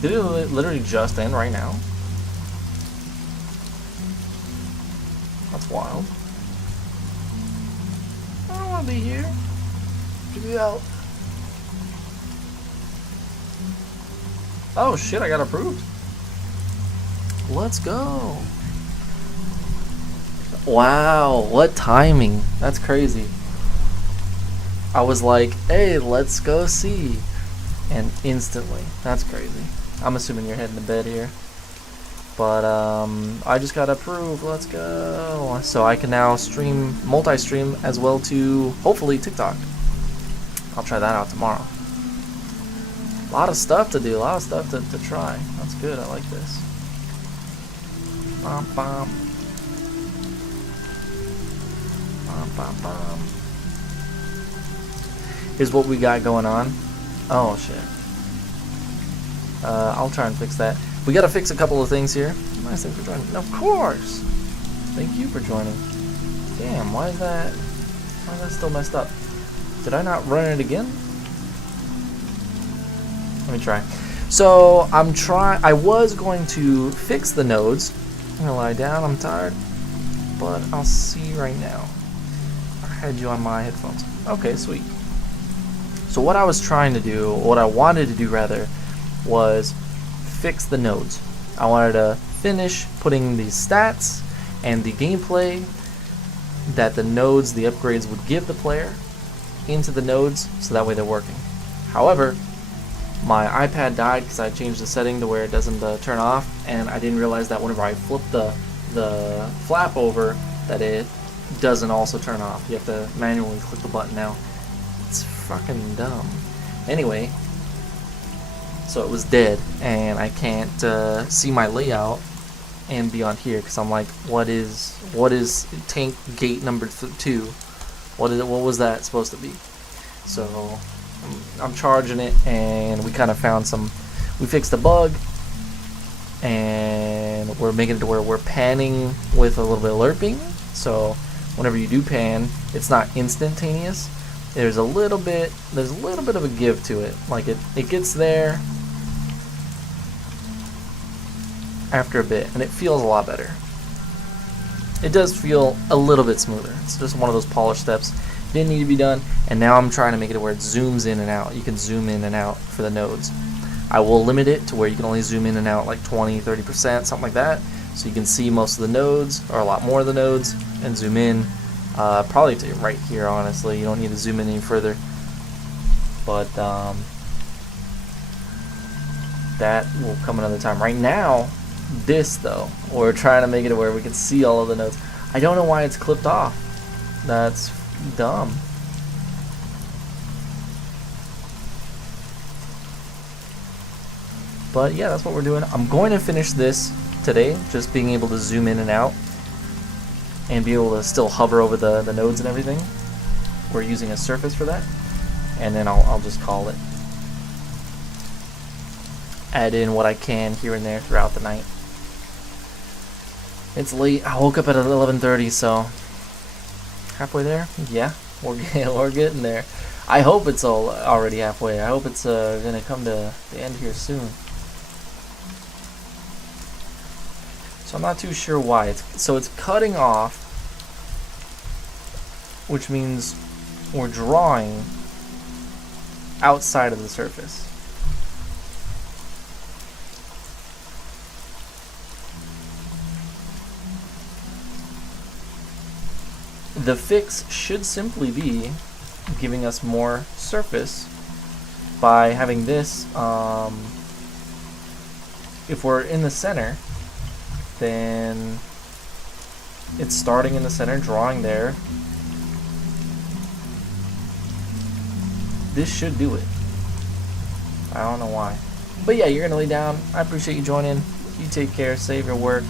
Did it literally just end right now? That's wild. I don't want to be here. Get me out. Oh shit, I got approved. Let's go. Wow, what timing. That's crazy. I was like, hey, let's go see. And instantly. That's crazy. I'm assuming you're heading to bed here. But I just got approved. Let's go. So I can now stream, multi-stream as well to hopefully TikTok. I'll try that out tomorrow. A lot of stuff to do, a lot of stuff to try. That's good. I like this. Bum, bum. Bum, bum, bum. Here's what we got going on. Oh shit. I'll try and fix that. We gotta fix a couple of things here. Nice, thanks for joining. Of course. Thank you for joining. Damn, why is that still messed up? Did I not run it again? Let me try. So I was going to fix the nodes. I'm gonna lie down, I'm tired. But I'll see right now. I had you on my headphones. Okay, sweet. So what I was trying to do, what I wanted to do rather, was fix the nodes. I wanted to finish putting the stats and the gameplay that the nodes, the upgrades would give the player into the nodes, so that way they're working. However, my iPad died because I changed the setting to where it doesn't turn off, and I didn't realize that whenever I flip the flap over, that it doesn't also turn off. You have to manually click the button now. It's fucking dumb. Anyway, so it was dead, and I can't see my layout and be on here because I'm like, what is tank gate number 2? What was that supposed to be? So I'm charging it, and we kind of found we fixed a bug, and we're making it to where we're panning with a little bit of lerping. So whenever you do pan, it's not instantaneous. There's a little bit of a give to it. Like it gets there after a bit, and it feels a lot better. It does feel a little bit smoother. It's just one of those polish steps. Didn't need to be done, and now I'm trying to make it where it zooms in and out. You can zoom in and out for the nodes. I will limit it to where you can only zoom in and out like 20-30%, something like that, so you can see most of the nodes, or a lot more of the nodes, and zoom in. Probably to right here, honestly. You don't need to zoom in any further. But that will come another time. Right now, this though, we're trying to make it where we can see all of the nodes. I don't know why it's clipped off. That's dumb. But yeah, that's what we're doing. I'm going to finish this today, just being able to zoom in and out and be able to still hover over the nodes and everything. We're using a surface for that, and then I'll just call it. Add in what I can here and there throughout the night. It's late. I woke up at 11:30, so halfway there. Yeah, we're getting there. I hope it's already halfway. I hope it's gonna come to the end here soon. So I'm not too sure why. It's cutting off, which means we're drawing outside of the surface. The fix should simply be giving us more surface by having this. If we're in the center, then it's starting in the center, drawing there. This should do it. I don't know why. But yeah, you're gonna lay down. I appreciate you joining. You take care, save your work.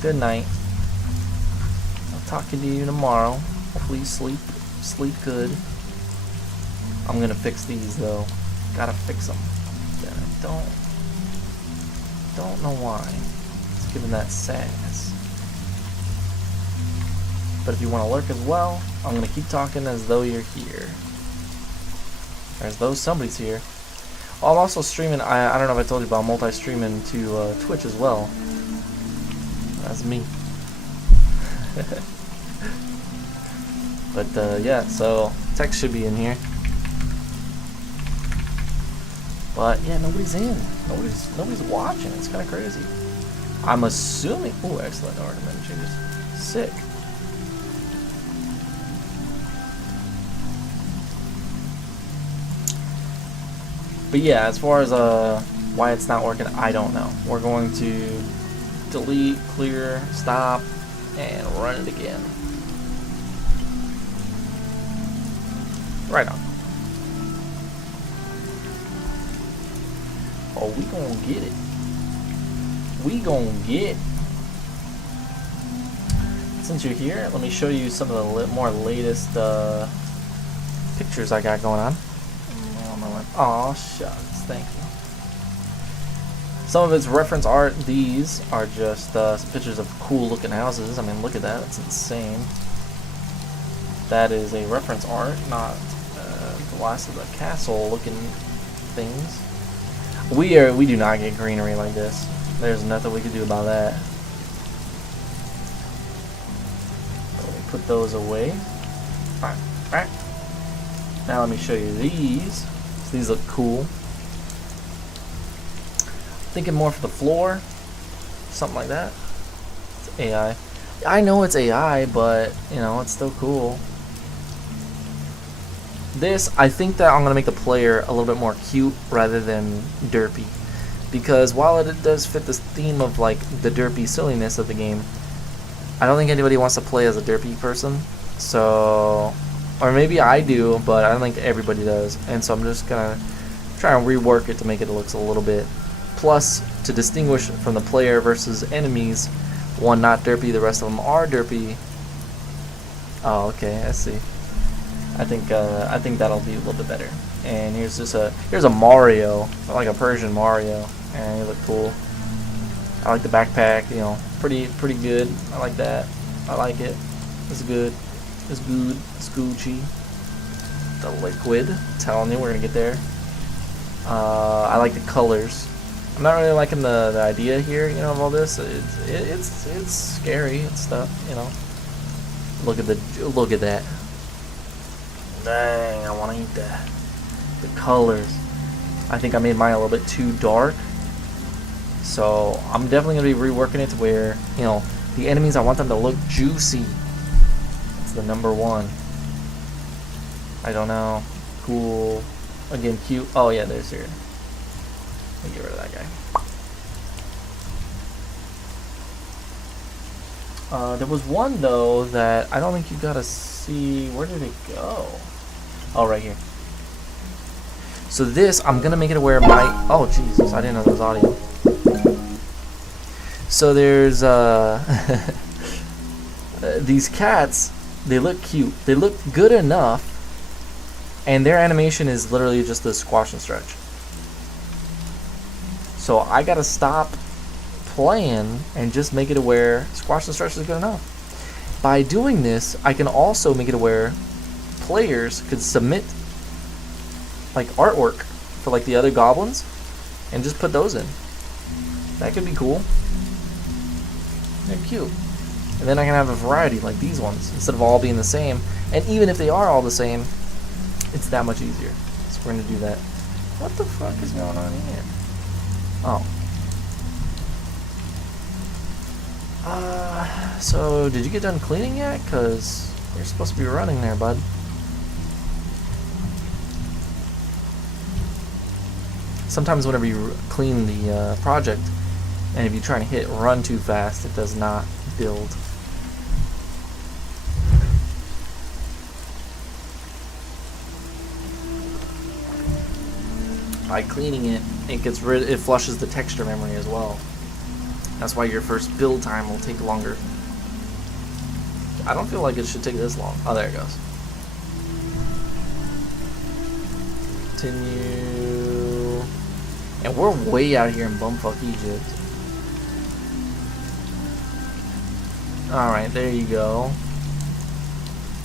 Good night. I'll talk to you tomorrow. Hopefully you sleep good. I'm gonna fix these though. Gotta fix them. Don't know why. It's giving that sass. But if you want to lurk as well, I'm gonna keep talking as though you're here. There's those. Somebody's here. Oh, I'm also streaming. I don't know if I told you, but I'm multi-streaming to Twitch as well. That's me. But yeah, so text should be in here. But yeah, nobody's in. Nobody's watching. It's kind of crazy. I'm assuming. Oh, excellent ornament changes. Sick. But yeah, as far as why it's not working, I don't know. We're going to delete, clear, stop, and run it again. Right on. Oh, we gonna get it. We gonna get. Since you're here, let me show you some of the more latest pictures I got going on. Oh shucks, thank you. Some of it's reference art. These are just some pictures of cool looking houses. I mean, look at that. It's insane. That is a reference art, not the last of the castle looking things. We do not get greenery like this. There's nothing we can do about that. Let me put those away. Alright. Now let me show you these. So these look cool. Thinking more for the floor. Something like that. It's AI. I know it's AI, but you know, it's still cool. This, I think that I'm going to make the player a little bit more cute rather than derpy. Because while it does fit this theme of like the derpy silliness of the game, I don't think anybody wants to play as a derpy person. So, or maybe I do, but I don't think everybody does. And so I'm just going to try and rework it to make it look a little bit. Plus, to distinguish from the player versus enemies, one not derpy, the rest of them are derpy. Oh, okay, I see. I think that'll be a little bit better. And here's a Mario, like a Persian Mario, and he look cool. I like the backpack, you know, pretty good. I like that. I like it. It's good. It's good. It's Gucci. The liquid. Telling you, we're gonna get there. I like the colors. I'm not really liking the idea here, you know, of all this. It's scary and stuff, you know. Look at that. Dang, I want to eat that. The colors. I think I made mine a little bit too dark. So I'm definitely going to be reworking it to where, you know, the enemies, I want them to look juicy. That's the number one. I don't know. Cool. Again, cute. Oh yeah, there's here. Let me get rid of that guy. There was one though that I don't think you got to see. Where did it go? Oh, right here. So this, I'm gonna make it where my. Oh Jesus, I didn't know there was audio. So there's these cats. They look cute. They look good enough, and their animation is literally just a squash and stretch. So I gotta stop playing and just make it aware squash and stretch is good enough. By doing this, I can also make it aware players could submit like artwork for like the other goblins and just put those in. That could be cool. They're cute. And then I can have a variety like these ones instead of all being the same. And even if they are all the same, it's that much easier. So we're gonna do that. What the fuck is going on here? Oh. So did you get done cleaning yet? Cause you're supposed to be running there, bud. Sometimes whenever you clean the project, and if you try to hit run too fast, it does not build. By cleaning it, it flushes the texture memory as well. That's why your first build time will take longer. I don't feel like it should take this long. Oh, there it goes. Continue. And we're way out here in bumfuck Egypt. Alright, there you go.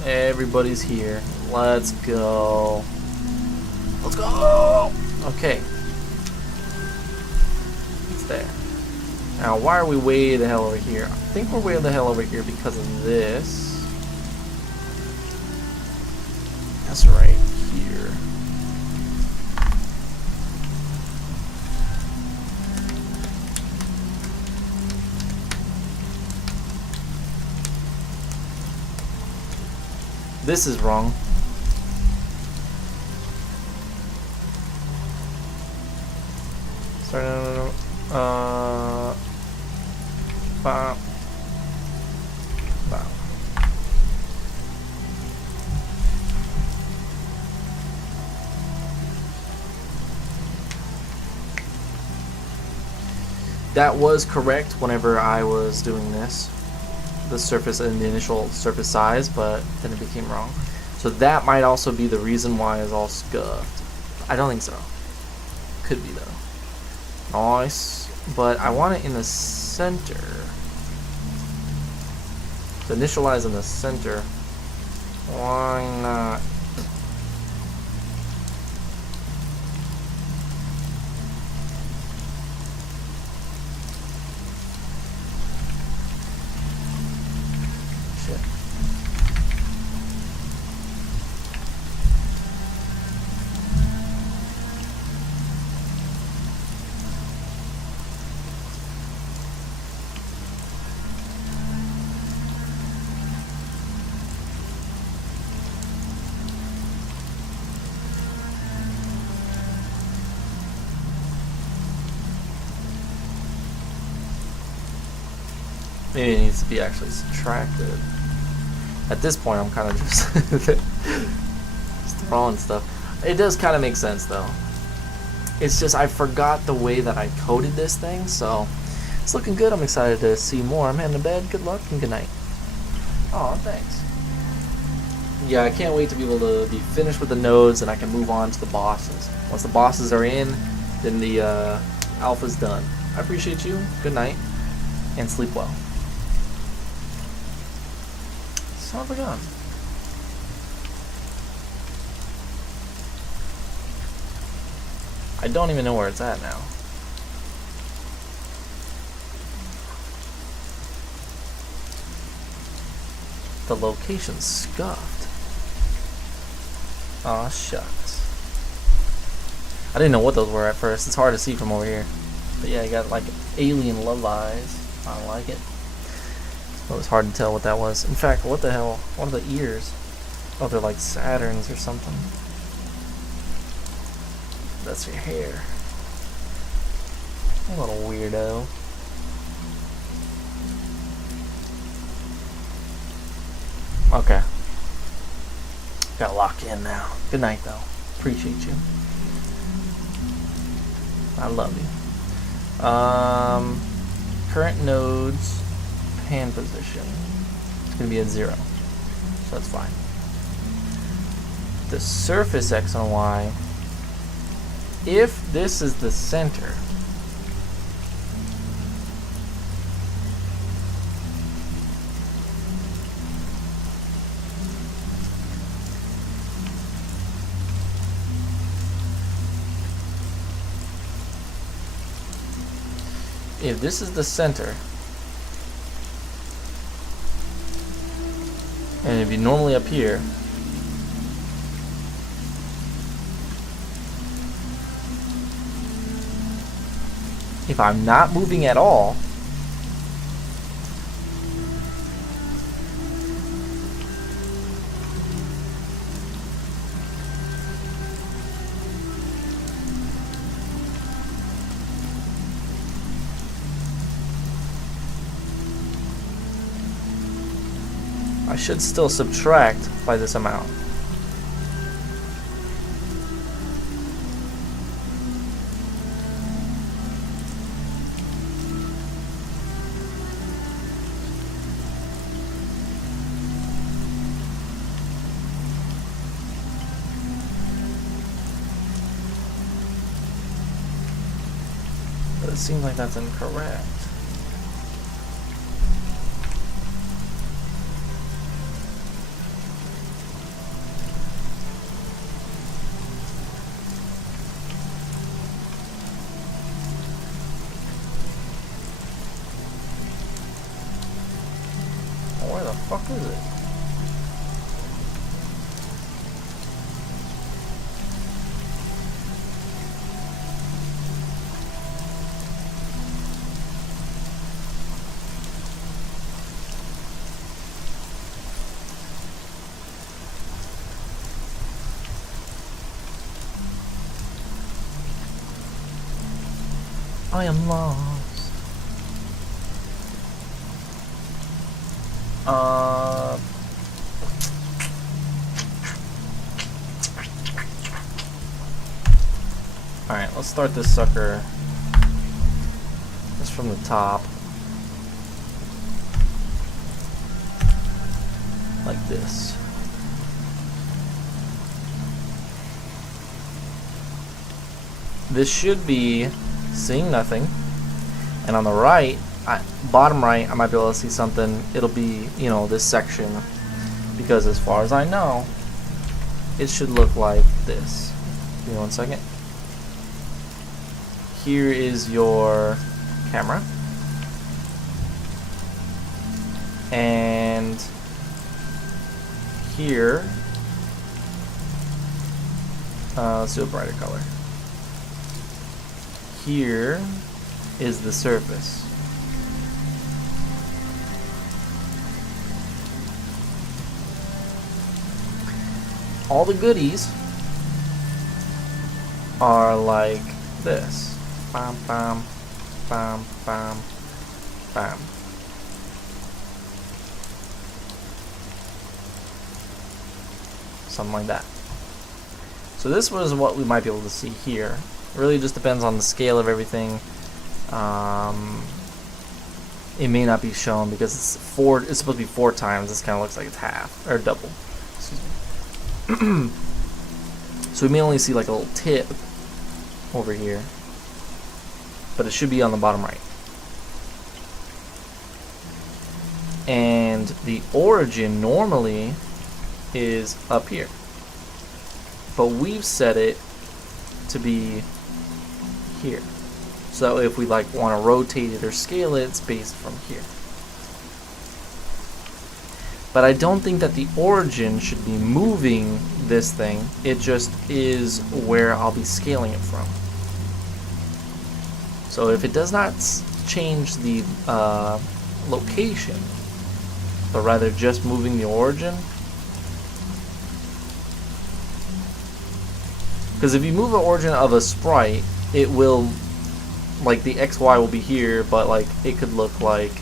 Everybody's here. Let's go. Let's go! Okay. It's there. Now, why are we way the hell over here? I think we're way the hell over here because of this. That's right here. This is wrong. Sorry, wow. Wow. That was correct whenever I was doing this. The surface and the initial surface size, but then it became wrong. So that might also be the reason why it's all scuffed. I don't think so. Could be though. Nice. But I want it in the center. To initialize in the center. Why not? Shit. Maybe it needs to be actually subtracted. At this point, I'm kind of just throwing stuff. It does kind of make sense, though. It's just I forgot the way that I coded this thing, so it's looking good. I'm excited to see more. I'm heading to bed. Good luck and good night. Oh, thanks. Yeah, I can't wait to be able to be finished with the nodes and I can move on to the bosses. Once the bosses are in, then the alpha's done. I appreciate you. Good night and sleep well. Son of a gun. I don't even know where it's at now. The location's scuffed. Aw, shucks. I didn't know what those were at first. It's hard to see from over here. But yeah, you got like alien love eyes. I like it. It was hard to tell what that was. In fact, what the hell? What are the ears? Oh, they're like Saturns or something. That's your hair. You little weirdo. Okay. Gotta lock in now. Good night, though. Appreciate you. I love you. Current nodes. Pan position. It's going to be at 0. So that's fine. The surface X and Y. If this is the center, if this is the center, and it'd be normally up here, if I'm not moving at all, I should still subtract by this amount. But it seems like that's incorrect. fuck is it? I am lost. Alright, let's start this sucker just from the top. Like this. This should be seeing nothing. And on the right, bottom right, I might be able to see something. It'll be, you know, this section. Because as far as I know, it should look like this. Give me 1 second. Here is your camera. And here, let's do a brighter color. Here is the surface. All the goodies are like this. Bam, bam, bam, bam, bam. Something like that. So this was what we might be able to see here. It really just depends on the scale of everything. It may not be shown because it's supposed to be 4 times. This kind of looks like it's half or double. Excuse me. So we may only see like a little tip over here, but it should be on the bottom right. And the origin normally is up here, but we've set it to be here. So if we like want to rotate it or scale it, it's based from here. But I don't think that the origin should be moving this thing. It just is where I'll be scaling it from. So if it does not change the location, but rather just moving the origin. Because if you move the origin of a sprite, it will, like the XY will be here, but like it could look like,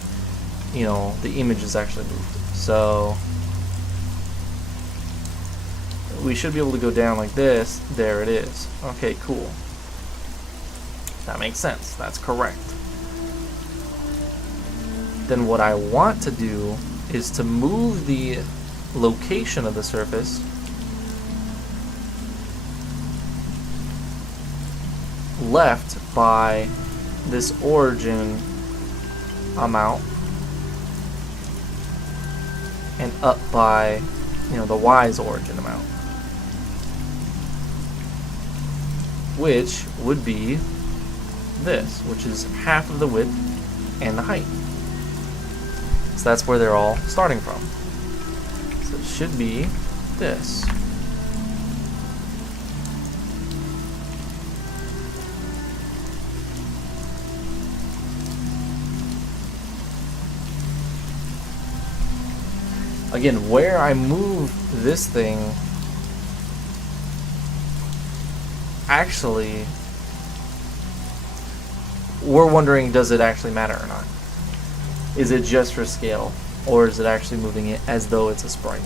you know, the image is actually moved. So we should be able to go down like this. There it is. Okay, cool. That makes sense. That's correct. Then what I want to do is to move the location of the surface left by this origin amount and up by, you know, the Y's origin amount, which would be this, which is half of the width and the height. So that's where they're all starting from. So it should be this. Again, where I move this thing, actually, we're wondering, does it actually matter or not? Is it just for scale, or is it actually moving it as though it's a sprite?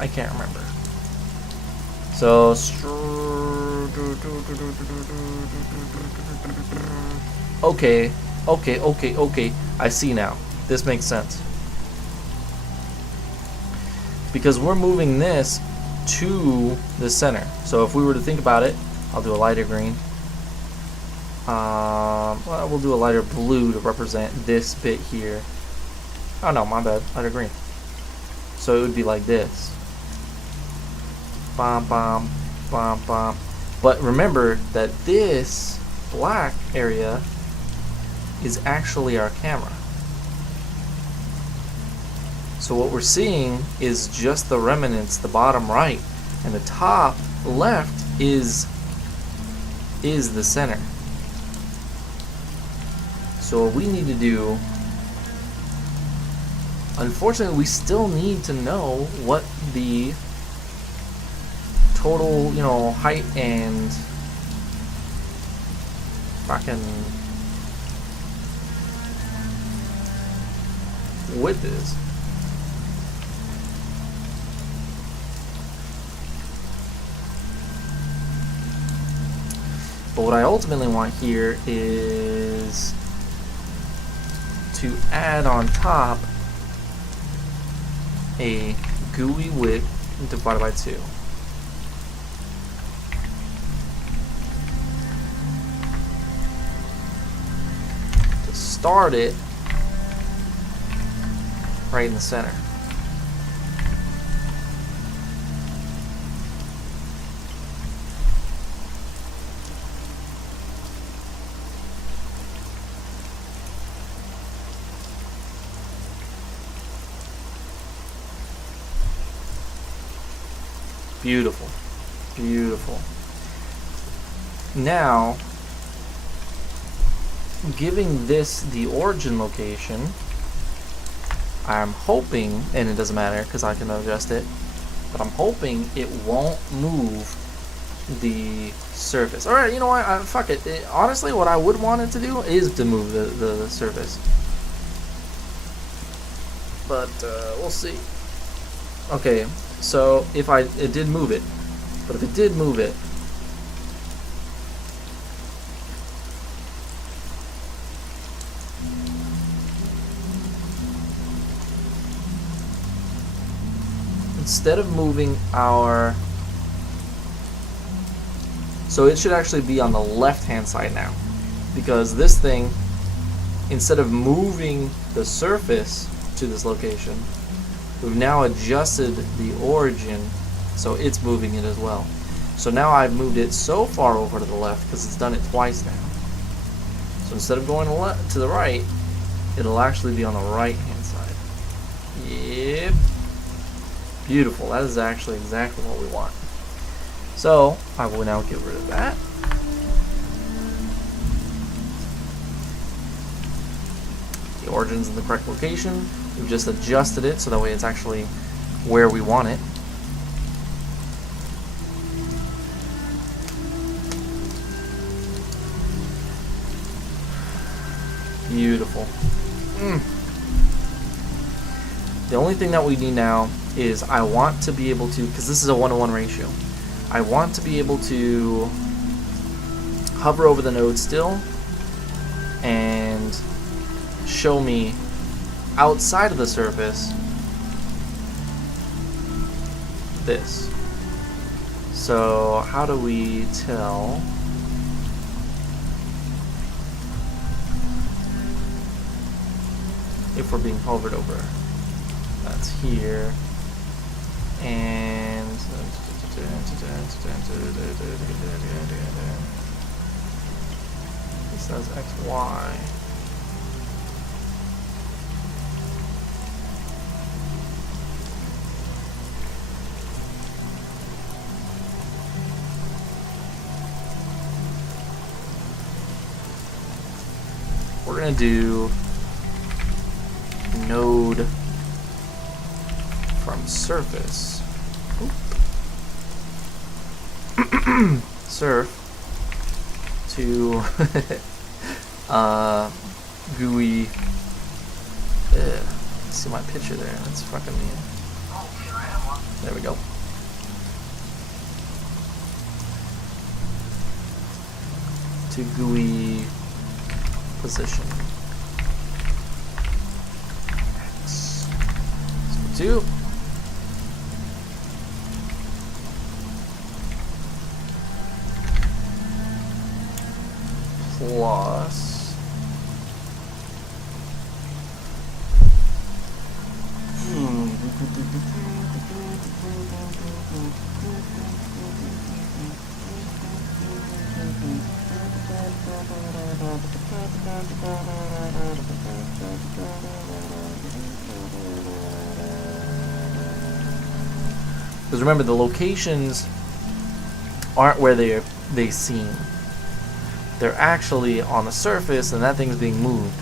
I can't remember. So, okay, I see now. This makes sense. Because we're moving this to the center. So if we were to think about it, I'll do a lighter green. Well, we'll do a lighter blue to represent this bit here. Oh no, my bad, lighter green. So it would be like this. Bom, bom, bom, bom. But remember that this black area is actually our camera. So what we're seeing is just the remnants, the bottom right, and the top left is the center. So what we need to do, unfortunately, we still need to know what the total, you know, height and fucking width is. But what I ultimately want here is to add on top a GUI width divided by 2. To start it right in the center. Beautiful. Beautiful. Now, giving this the origin location, I'm hoping, and it doesn't matter because I can adjust it, but I'm hoping it won't move the surface. Alright, you know what? Fuck it. Honestly, what I would want it to do is to move the surface. But we'll see. Okay, so if it did move it, but if it did move it, instead of moving our, so it should actually be on the left hand side now, because this thing, instead of moving the surface to this location, we've now adjusted the origin so it's moving it as well. So now I've moved it so far over to the left because it's done it twice now. So instead of going to the right, it'll actually be on the right hand side. Yep. Beautiful. That is actually exactly what we want. So I will now get rid of that. The origin's in the correct location. We've just adjusted it so that way it's actually where we want it. Beautiful. The only thing that we need now is I want to be able to, because this is a 1-to-1 ratio, I want to be able to hover over the node still and show me outside of the surface this. So how do we tell? If we're being hovered over. That's here. And this says XY. We're gonna do node from surface. Surf to GUI. See my picture there. That's fucking me. There we go. To GUI position. X. So 2. Plus Because remember, the locations aren't where they seem. They're actually on the surface, and that thing's being moved.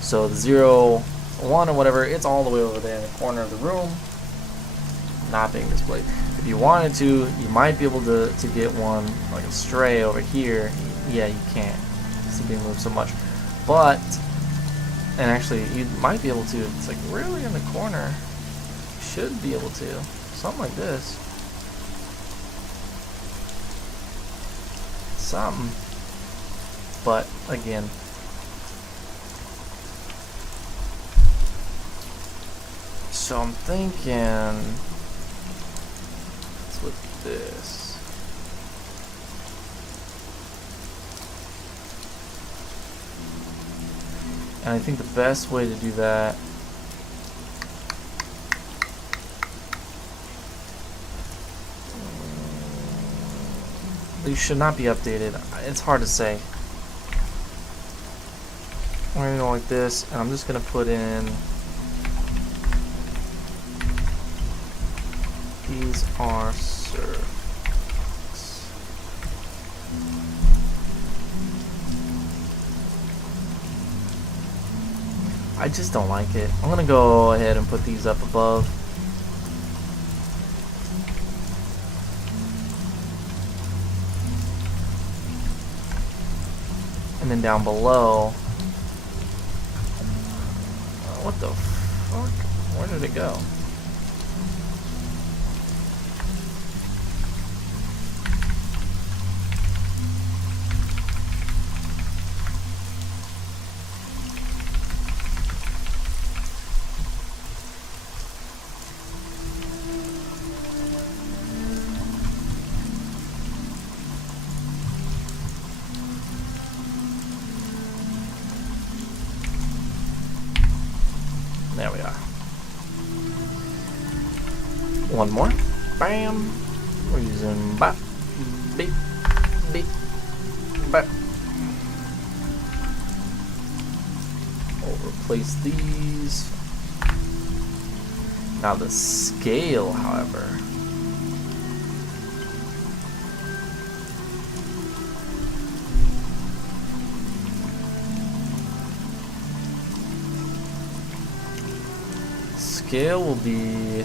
So the 0, 1, or whatever, it's all the way over there in the corner of the room, not being displayed. If you wanted to, you might be able to get one like a stray over here. Yeah, you can't. It's being moved so much. But, and actually, you might be able to. It's like really in the corner. You should be able to. Something like this. Something. But again, so I'm thinking what's with this. And I think the best way to do that these should not be updated. It's hard to say. I'm gonna go like this, and I'm just gonna put in these are surfaces. I just don't like it. I'm gonna go ahead and put these up above. And then down below. What the fuck? Where did it go? There we are. One more. Bam. We're using bop, beep, beep, bop. We'll replace these. Now the scale, however. Scale will be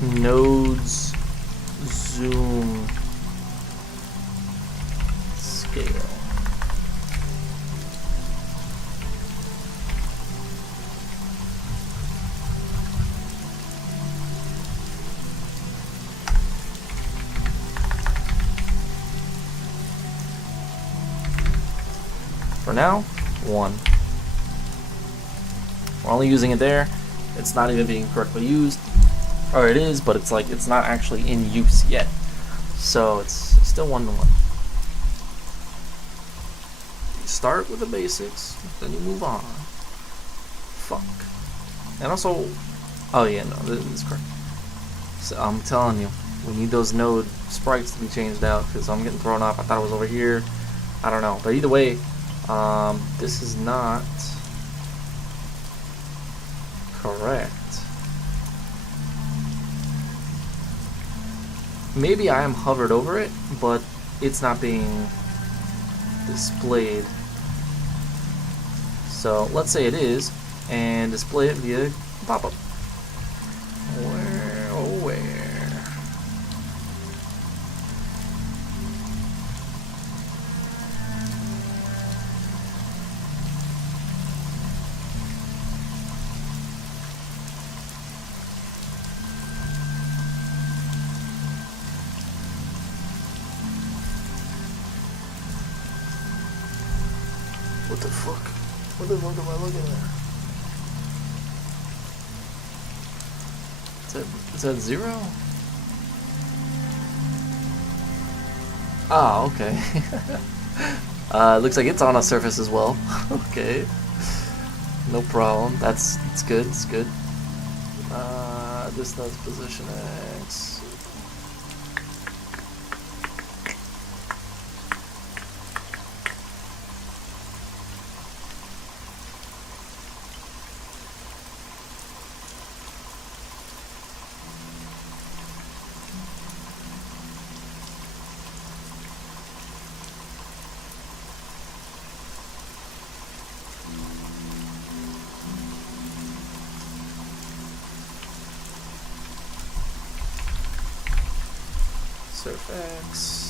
nodes zoom scale. For now, 1. We're only using it there. It's not even being correctly used. Or it is, but it's like it's not actually in use yet. So it's still 1 to 1. You start with the basics, then you move on. Fuck. And also, oh yeah, no, this is correct. So I'm telling you, we need those node sprites to be changed out because I'm getting thrown off. I thought it was over here. I don't know, but either way, this is not correct. Maybe I am hovered over it, but it's not being displayed. So let's say it is, and display it via pop-up. Where, oh where? What the fuck? What the fuck am I looking at? Is that 0? Ah, okay. Looks like it's on a surface as well. Okay. No problem. It's good. It's good. This does position X. Surf X.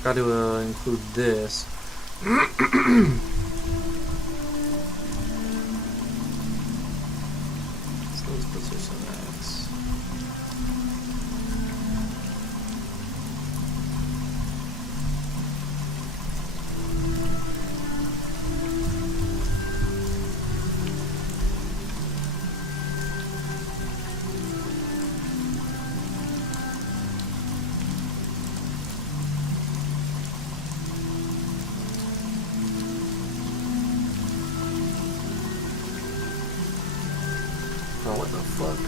Forgot to include this. So let's position X. Oh, what the fuck?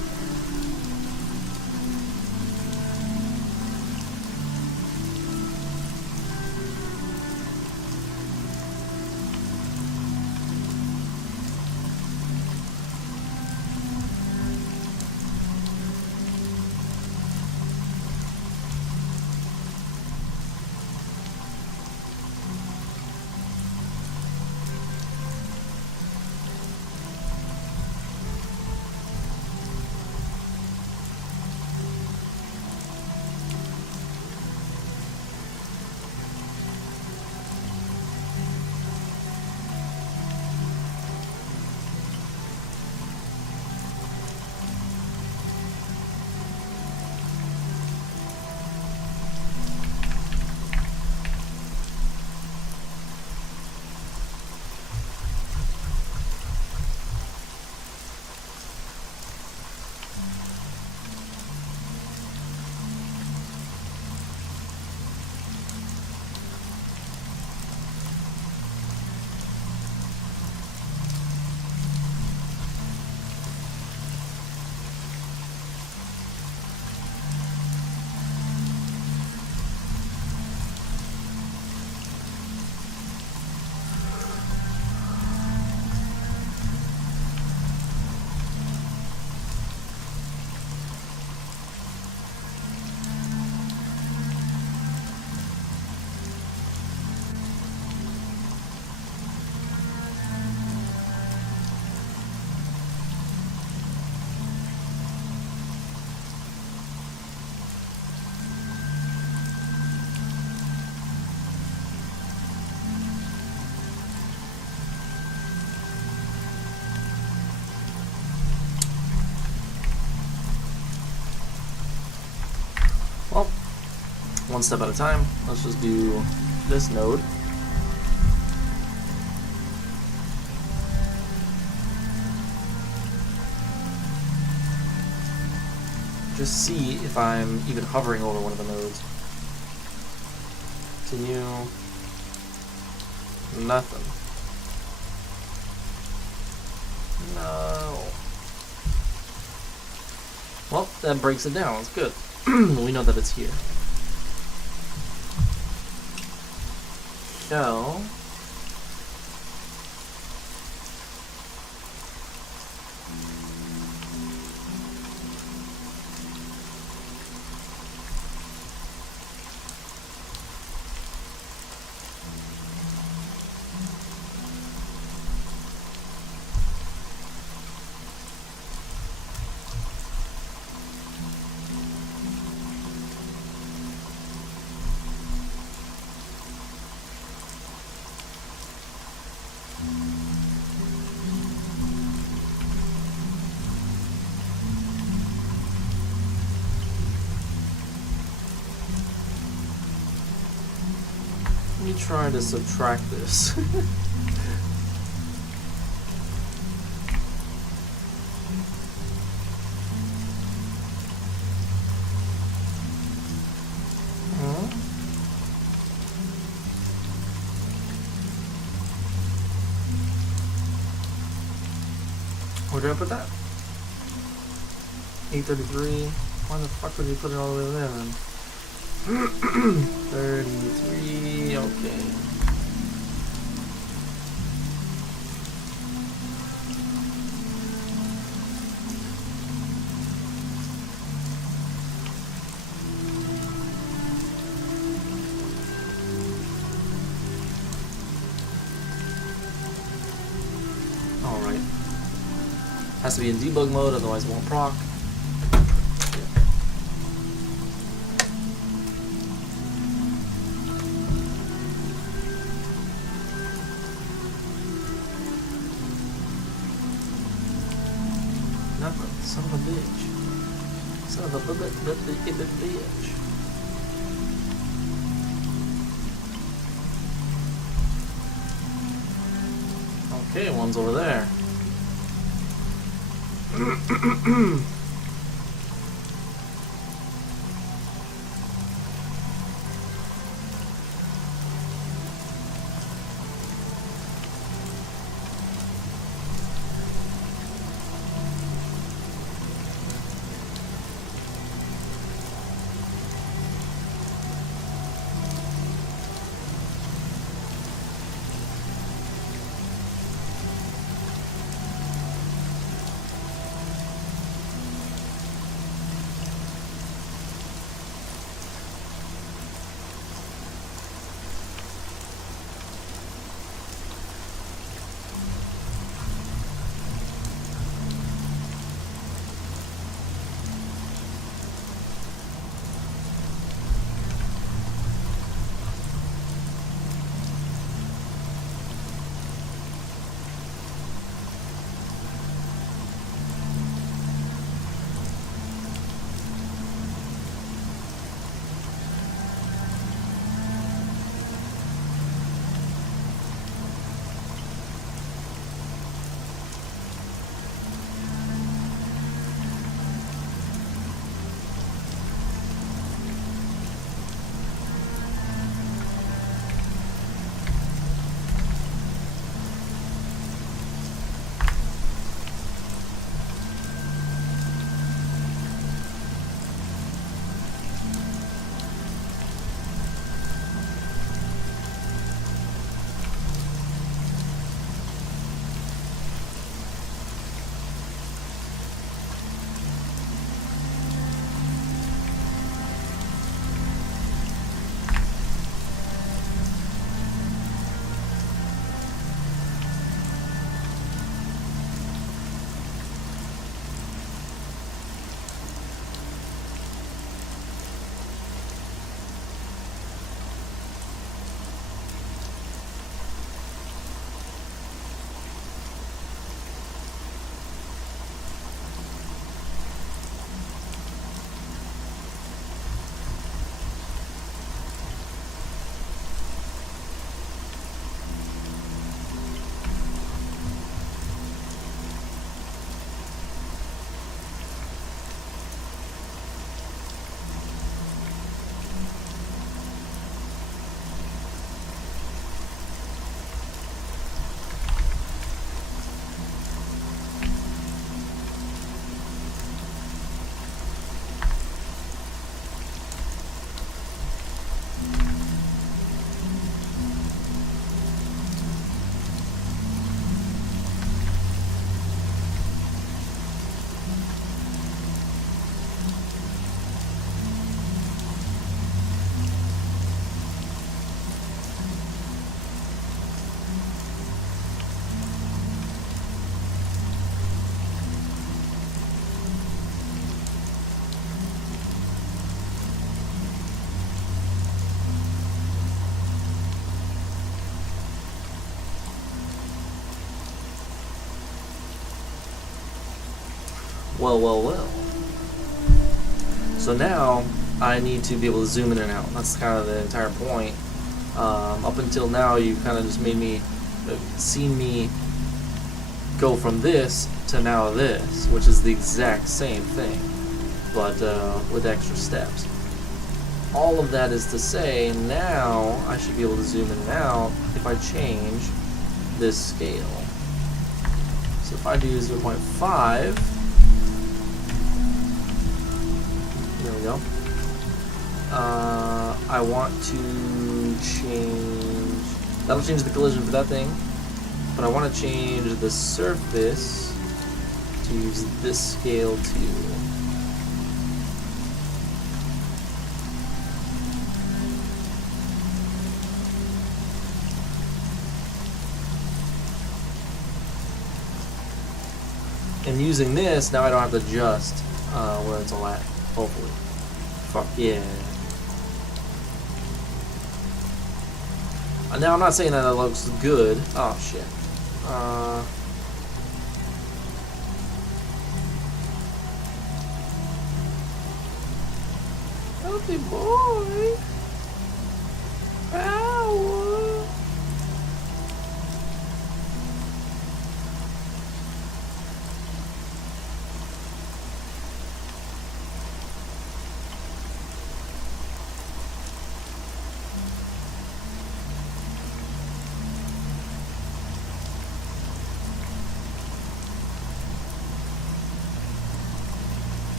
Well, one step at a time. Let's just do this node. Just see if I'm even hovering over one of the nodes. Continue. Nothing. No. Well, that breaks it down. It's good. We know that it's here. So let me try to subtract this. Where did I put that? 833. Why the fuck would you put it all the way there then? 33. Okay. Alright. Has to be in debug mode, otherwise it won't proc. Son of a bitch. Son of a bitch. Okay, one's over there. Well. So now I need to be able to zoom in and out. That's kind of the entire point. Up until now, you kind of just made me, seen me go from this to now this, which is the exact same thing, but with extra steps. All of that is to say, now I should be able to zoom in and out if I change this scale. So if I do 0.5, there we go. I want to change, that'll change the collision for that thing, but I want to change the surface to use this scale too. And using this, now I don't have to adjust where it's all at, hopefully. Fuck yeah. Now I'm not saying that it looks good. Oh shit. Healthy boy. Power.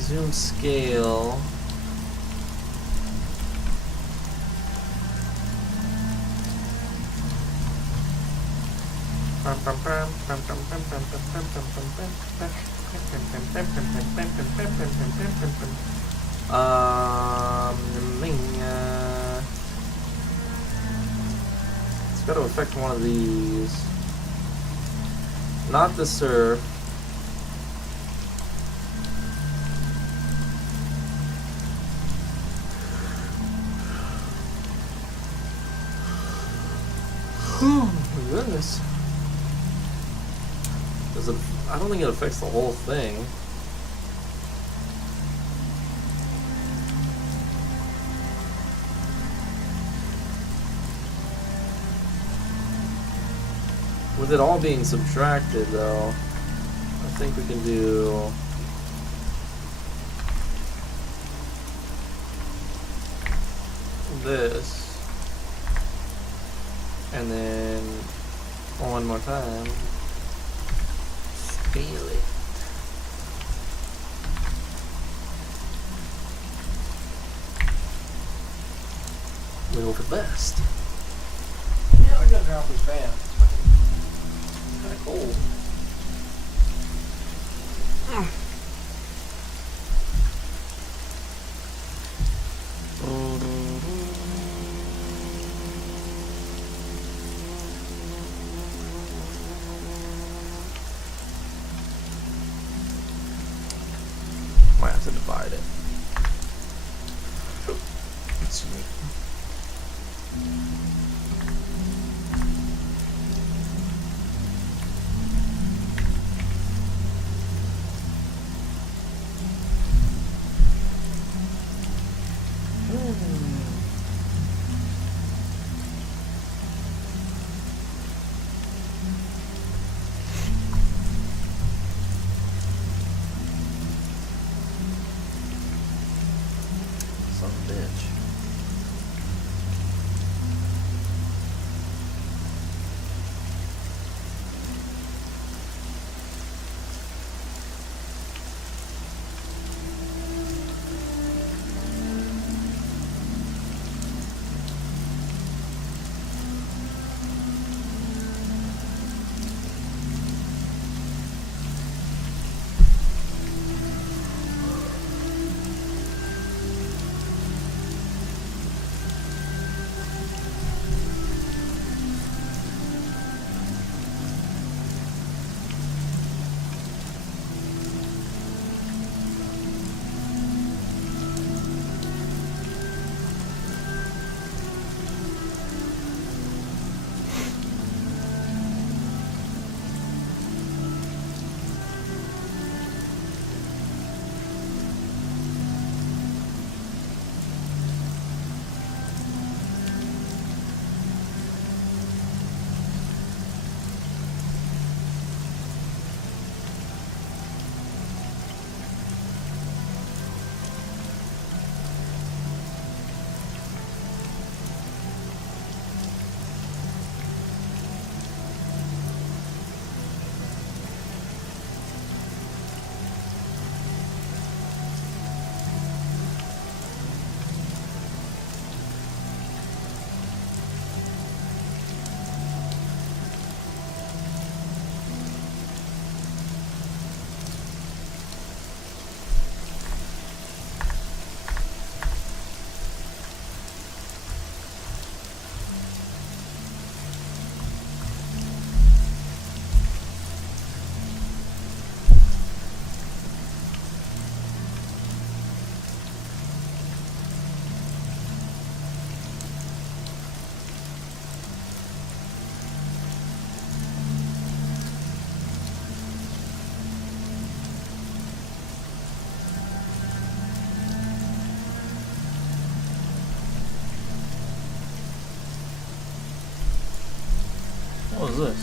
Zoom scale. It's got to affect one of these. Not the surf. Oh my goodness. Does it, I don't think it affects the whole thing. With it all being subtracted though, I think we can do this. And then one more time, scale it. We hope for the best. Yeah, I'm gonna drop this fan. It's kinda cold. Might have to divide it. Let's see. Son of a bitch. is this?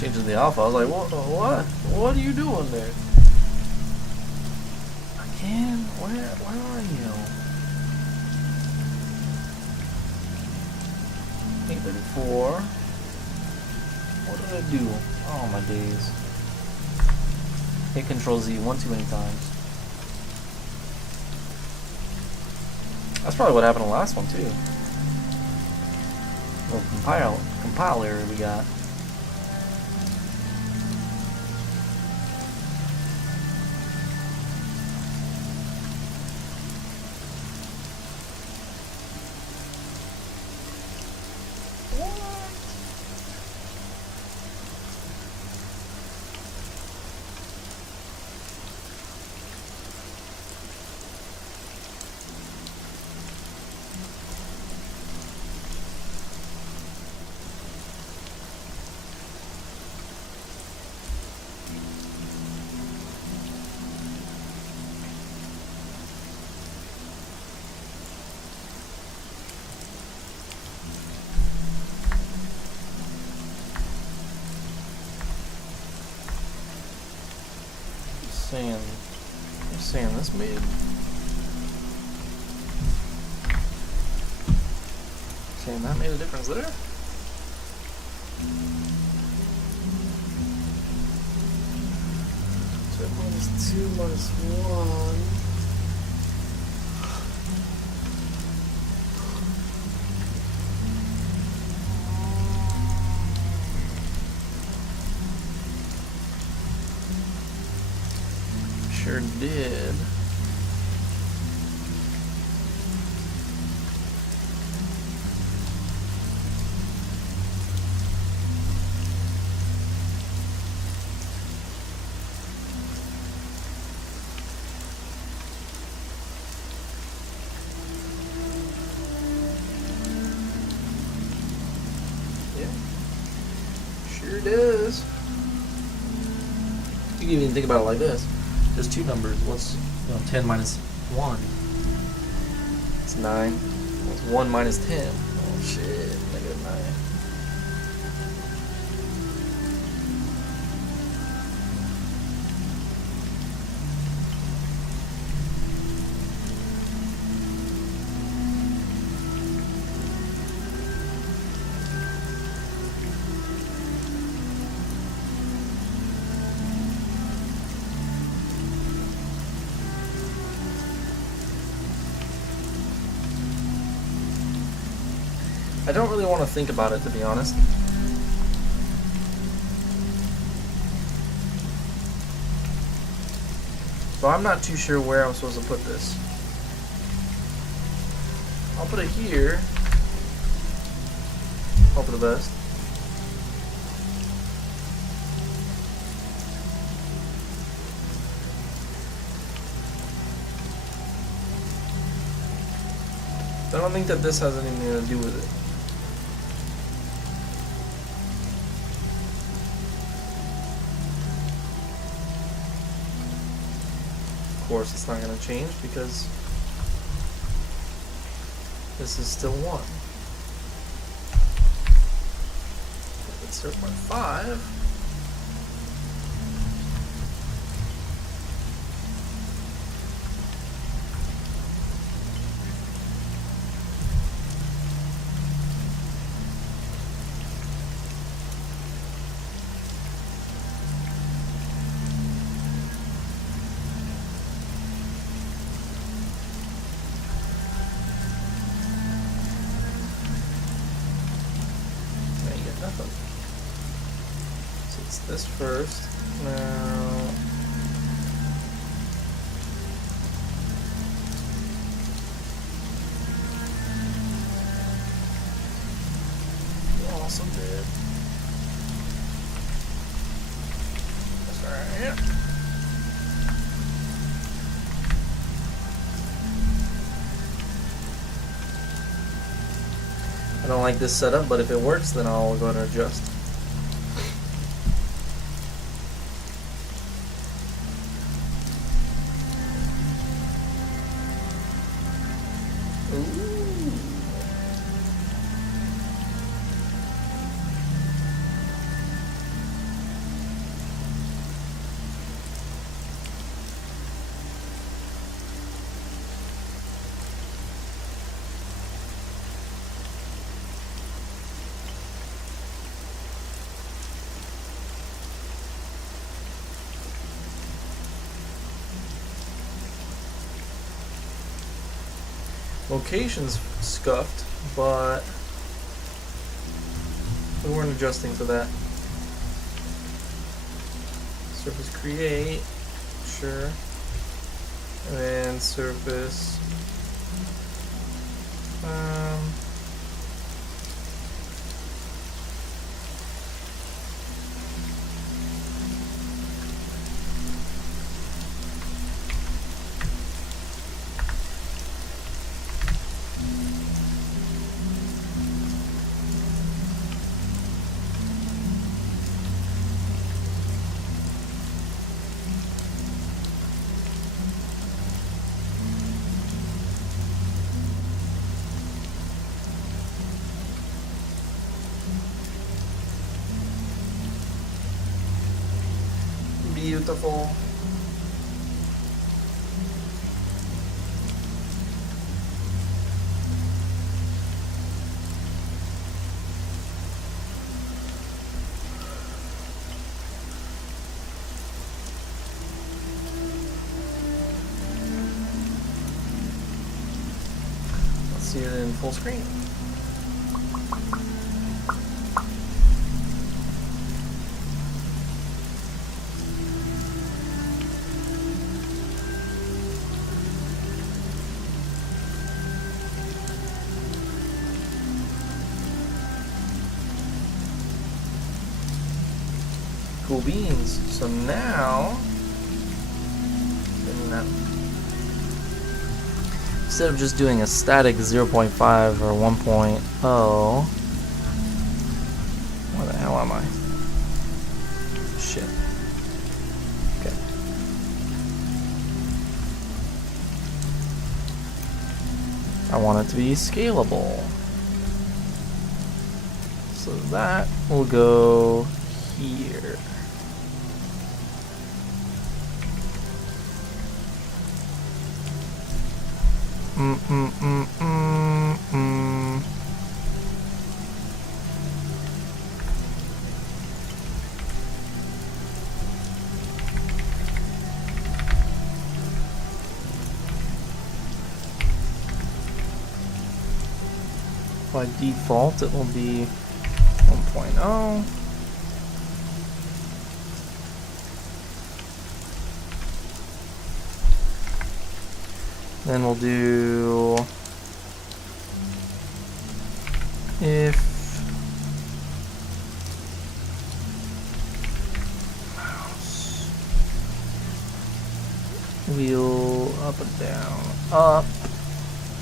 Changing the alpha. I was like, what? What are you doing there? Again? Where are you? 834. What did I do? Oh my days. Hit Control Z one too many times. That's probably what happened in the last one too. Little compile error we got. Saying this made that made a difference there. So -2 -1. Sure did. Yeah. Sure does. You can even think about it like this. There's two numbers. What's 10 minus 1? It's 9. What's 1 minus 10? Oh shit, -9. I don't really want to think about it, to be honest. So I'm not too sure where I'm supposed to put this. I'll put it here. Hope for the best. I don't think that this has anything to do with it. Of course, it's not going to change because this is still 1. It's 0.5. Nothing. So it's this first. Now you also did. That's right. I don't like this setup, but if it works, then I'll go ahead and adjust. Location's scuffed, but we weren't adjusting for that. Surface create, sure. And then surface. Beautiful. Let's see it in full screen. Cool beans. So now, instead of just doing a static 0.5 or 1.0, where the hell am I? Shit. Okay. I want it to be scalable. So that will go here. By default, it will be 1.0. Then we'll do if mouse wheel up and down, up.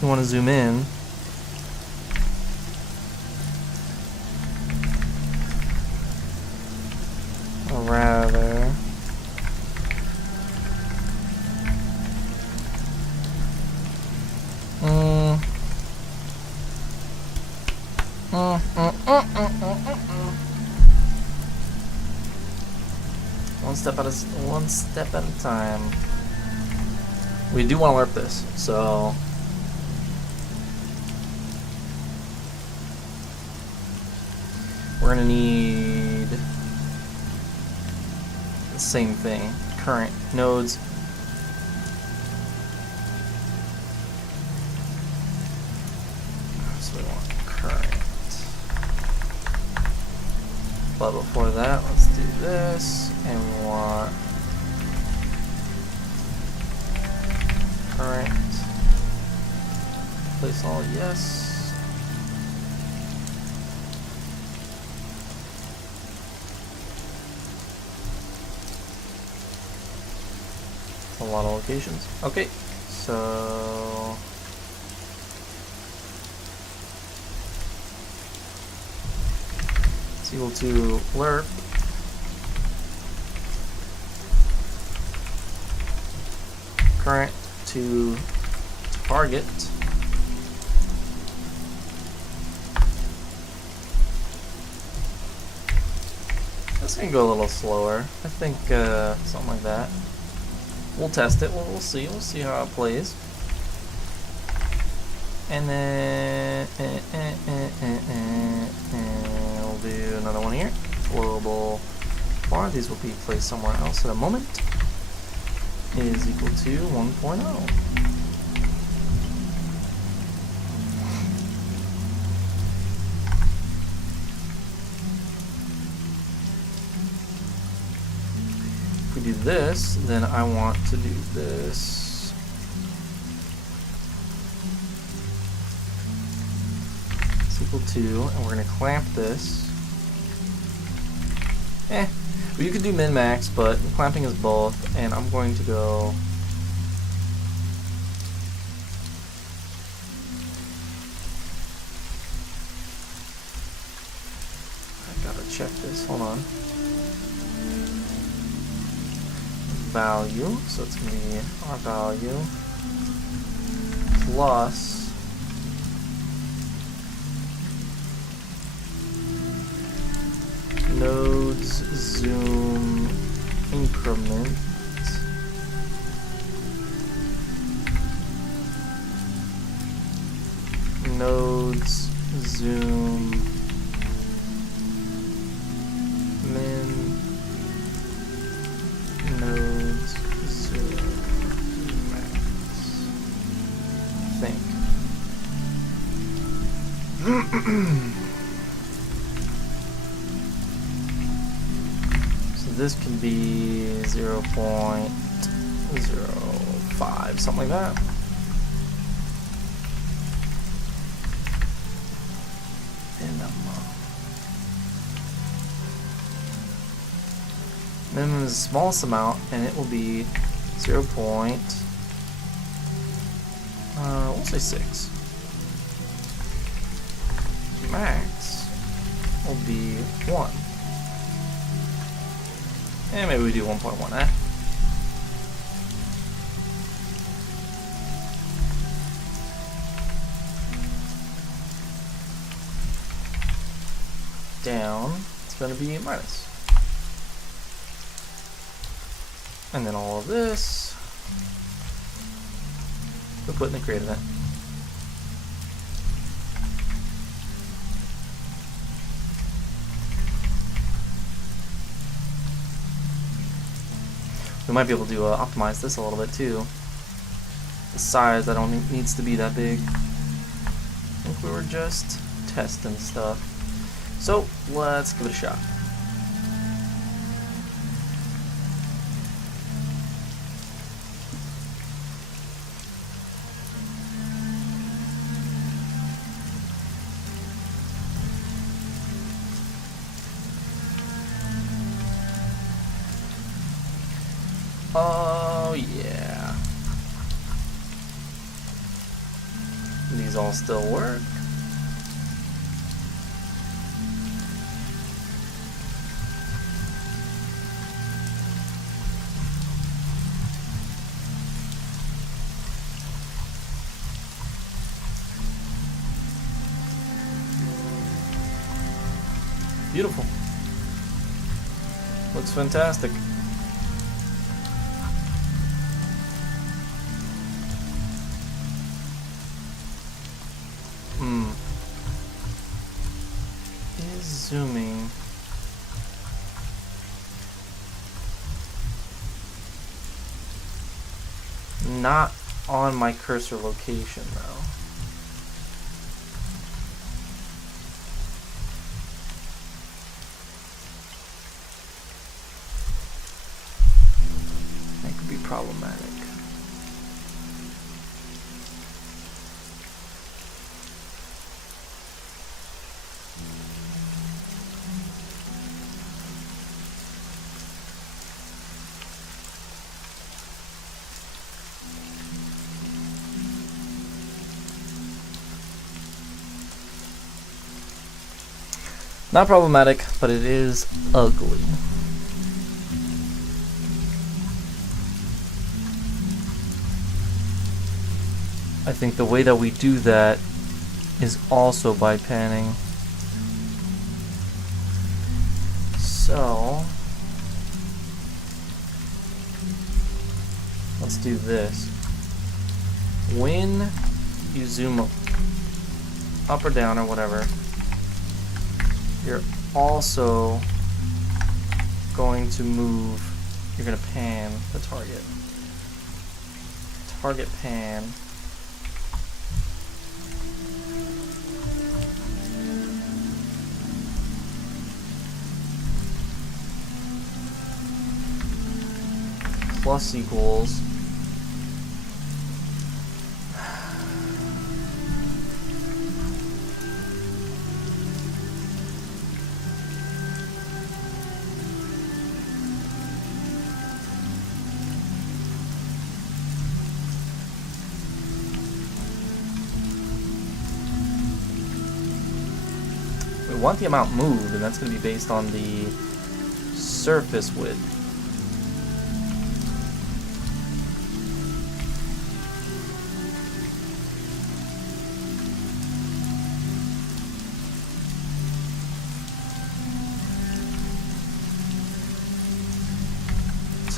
You want to zoom in. Or rather, one step at a time. We do want to warp this, so we're gonna need the same thing. Current nodes. So we want current. But before that, let's do this, and we want current. Place all yes. A lot of locations. Okay, so it's equal to lerp current to target this can go a little slower. I think something like that. We'll test it. We'll see. We'll see how it plays. And then we'll do another one here. Global bar. These will be placed somewhere else in a moment. Is equal to 1.0. If we do this, then I want to do this. It's equal to, and we're going to clamp this. Well, you could do min-max, but clamping is both, and I'm going to go... I gotta check this, hold on. Value, so it's going to be our value plus nodes zoom increment nodes zoom min nodes zoom max. Think. So this can be 0.05, something like that. Minimum is the smallest amount, and it will be 0. We'll say 6. Max will be 1. And maybe we do 1.1, eh? Down, it's going to be minus. And then all of this, we'll put in the create event. We might be able to optimize this a little bit too. The size, I don't think needs to be that big. I think we were just testing stuff. So let's give it a shot. Oh yeah. These all still work. Beautiful. Looks fantastic. Is zooming. Not on my cursor location though. That could be problematic. Not problematic, but it is ugly. I think the way that we do that is also by panning. So let's do this. When you zoom up or down or whatever, you're also going to move, you're going to pan the target. Target pan. plus equals we want the amount moved, and that's going to be based on the surface width.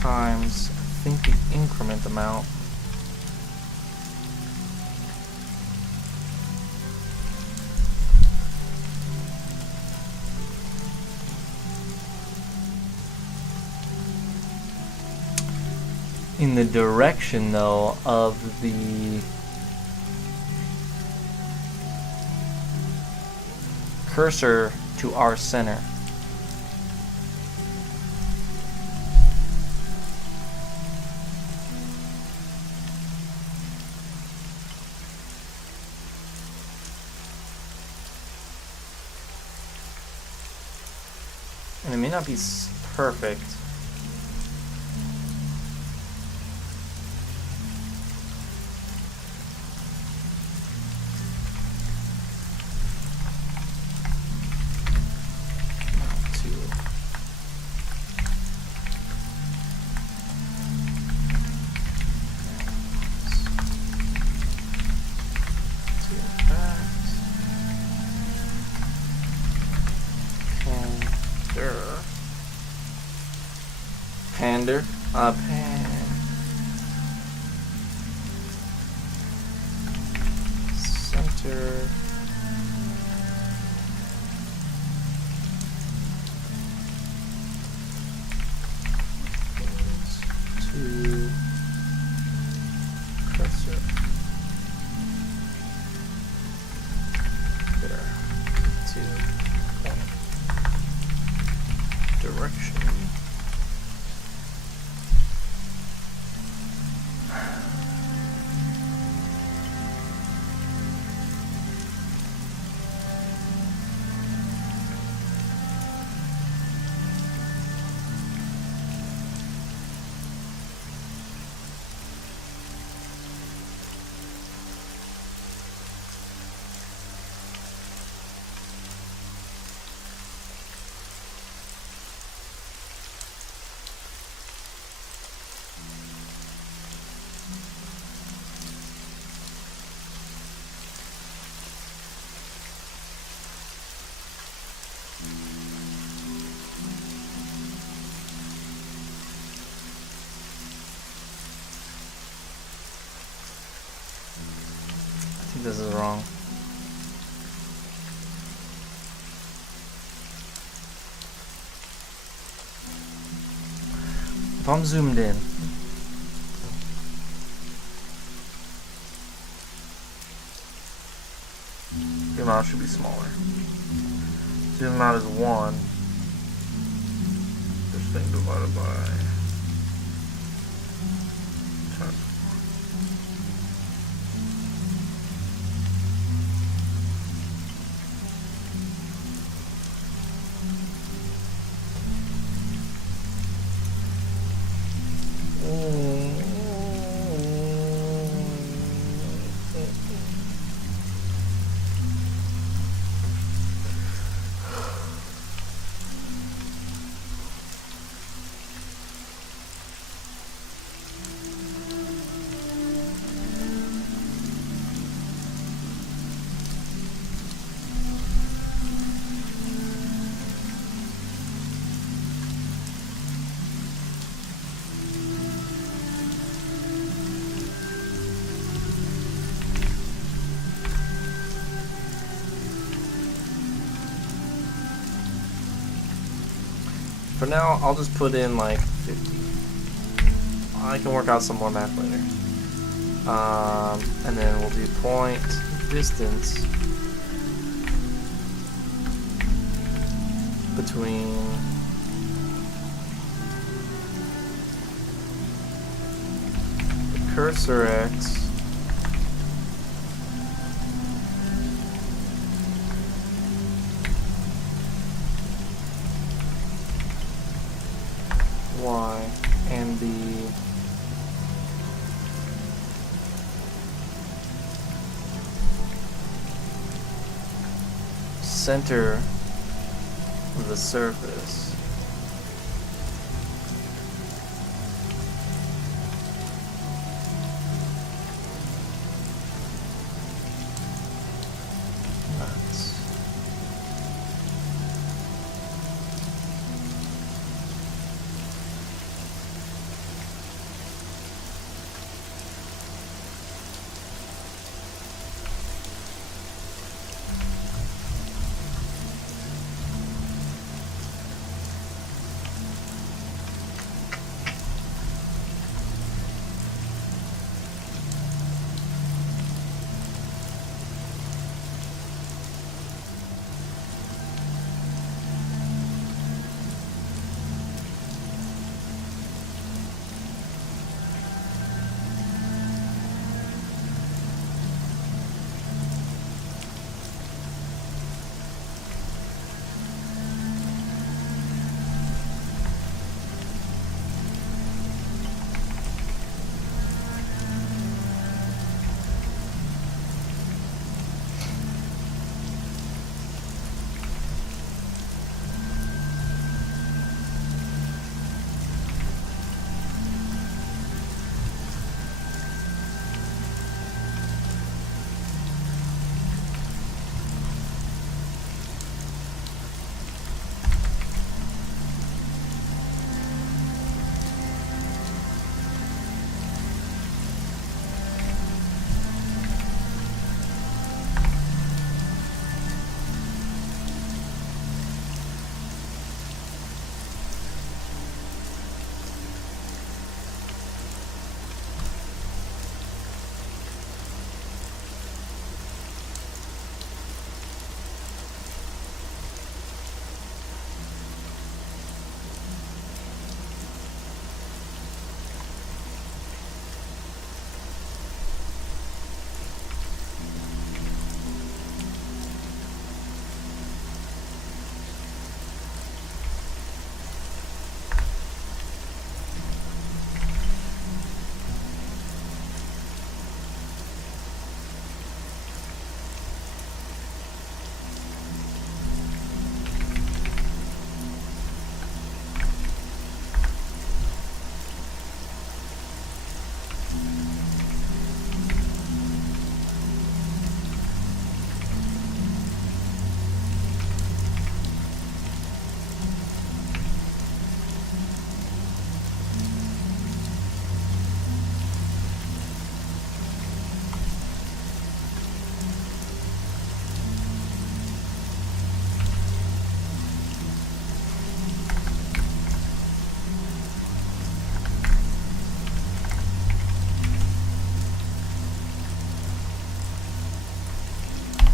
Times, I think, the increment amount. In the direction, though, of the cursor to our center. And it may not be perfect. Pander, center, to cursor, there, to point, direction. I think this is wrong. If I'm zoomed in, the amount should be smaller. Zoom out is 1. This thing divided by times. For now, I'll just put in like 50. I can work out some more math later. And then we'll do point distance between cursor X. Y and the center of the surface. Nuts.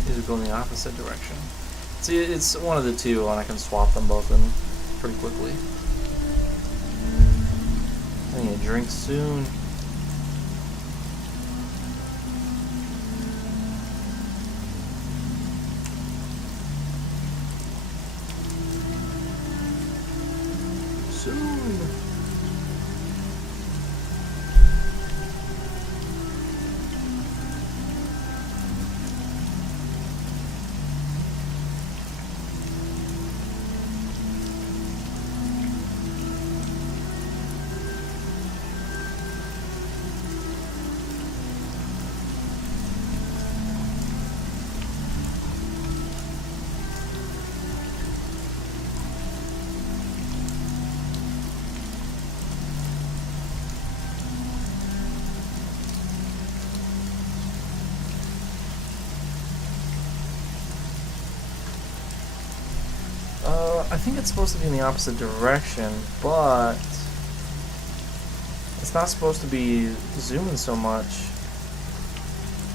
These go in the opposite direction. See, it's one of the two, and I can swap them both in pretty quickly. I need a drink soon. Soon. I think it's supposed to be in the opposite direction, but it's not supposed to be zooming so much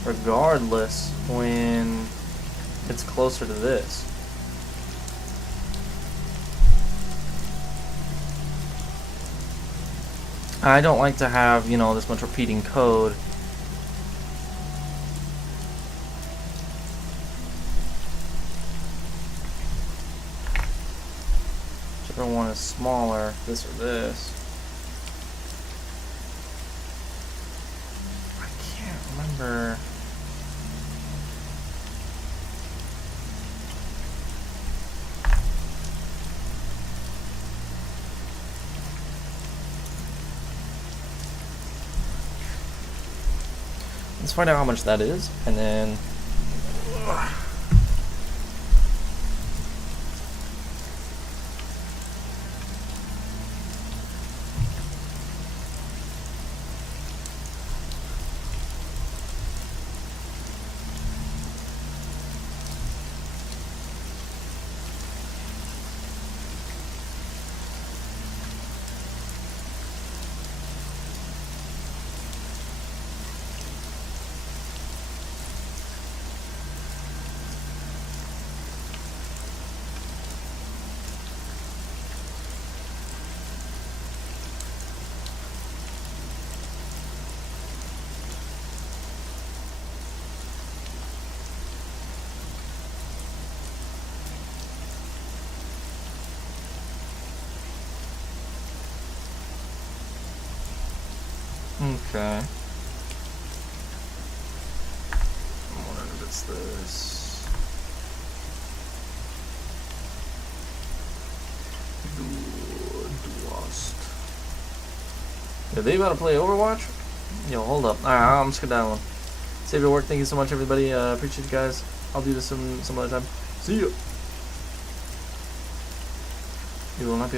regardless when it's closer to this. I don't like to have, you know, this much repeating code. Whichever one is smaller, this or this. I can't remember. Let's find out how much that is, and then okay. I'm wondering if it's this. Lost. Are they about to play Overwatch? Yo, hold up. Alright, I'm skedaddling. Save your work. Thank you so much, everybody. Appreciate you guys. I'll do this some other time. See ya. You will not be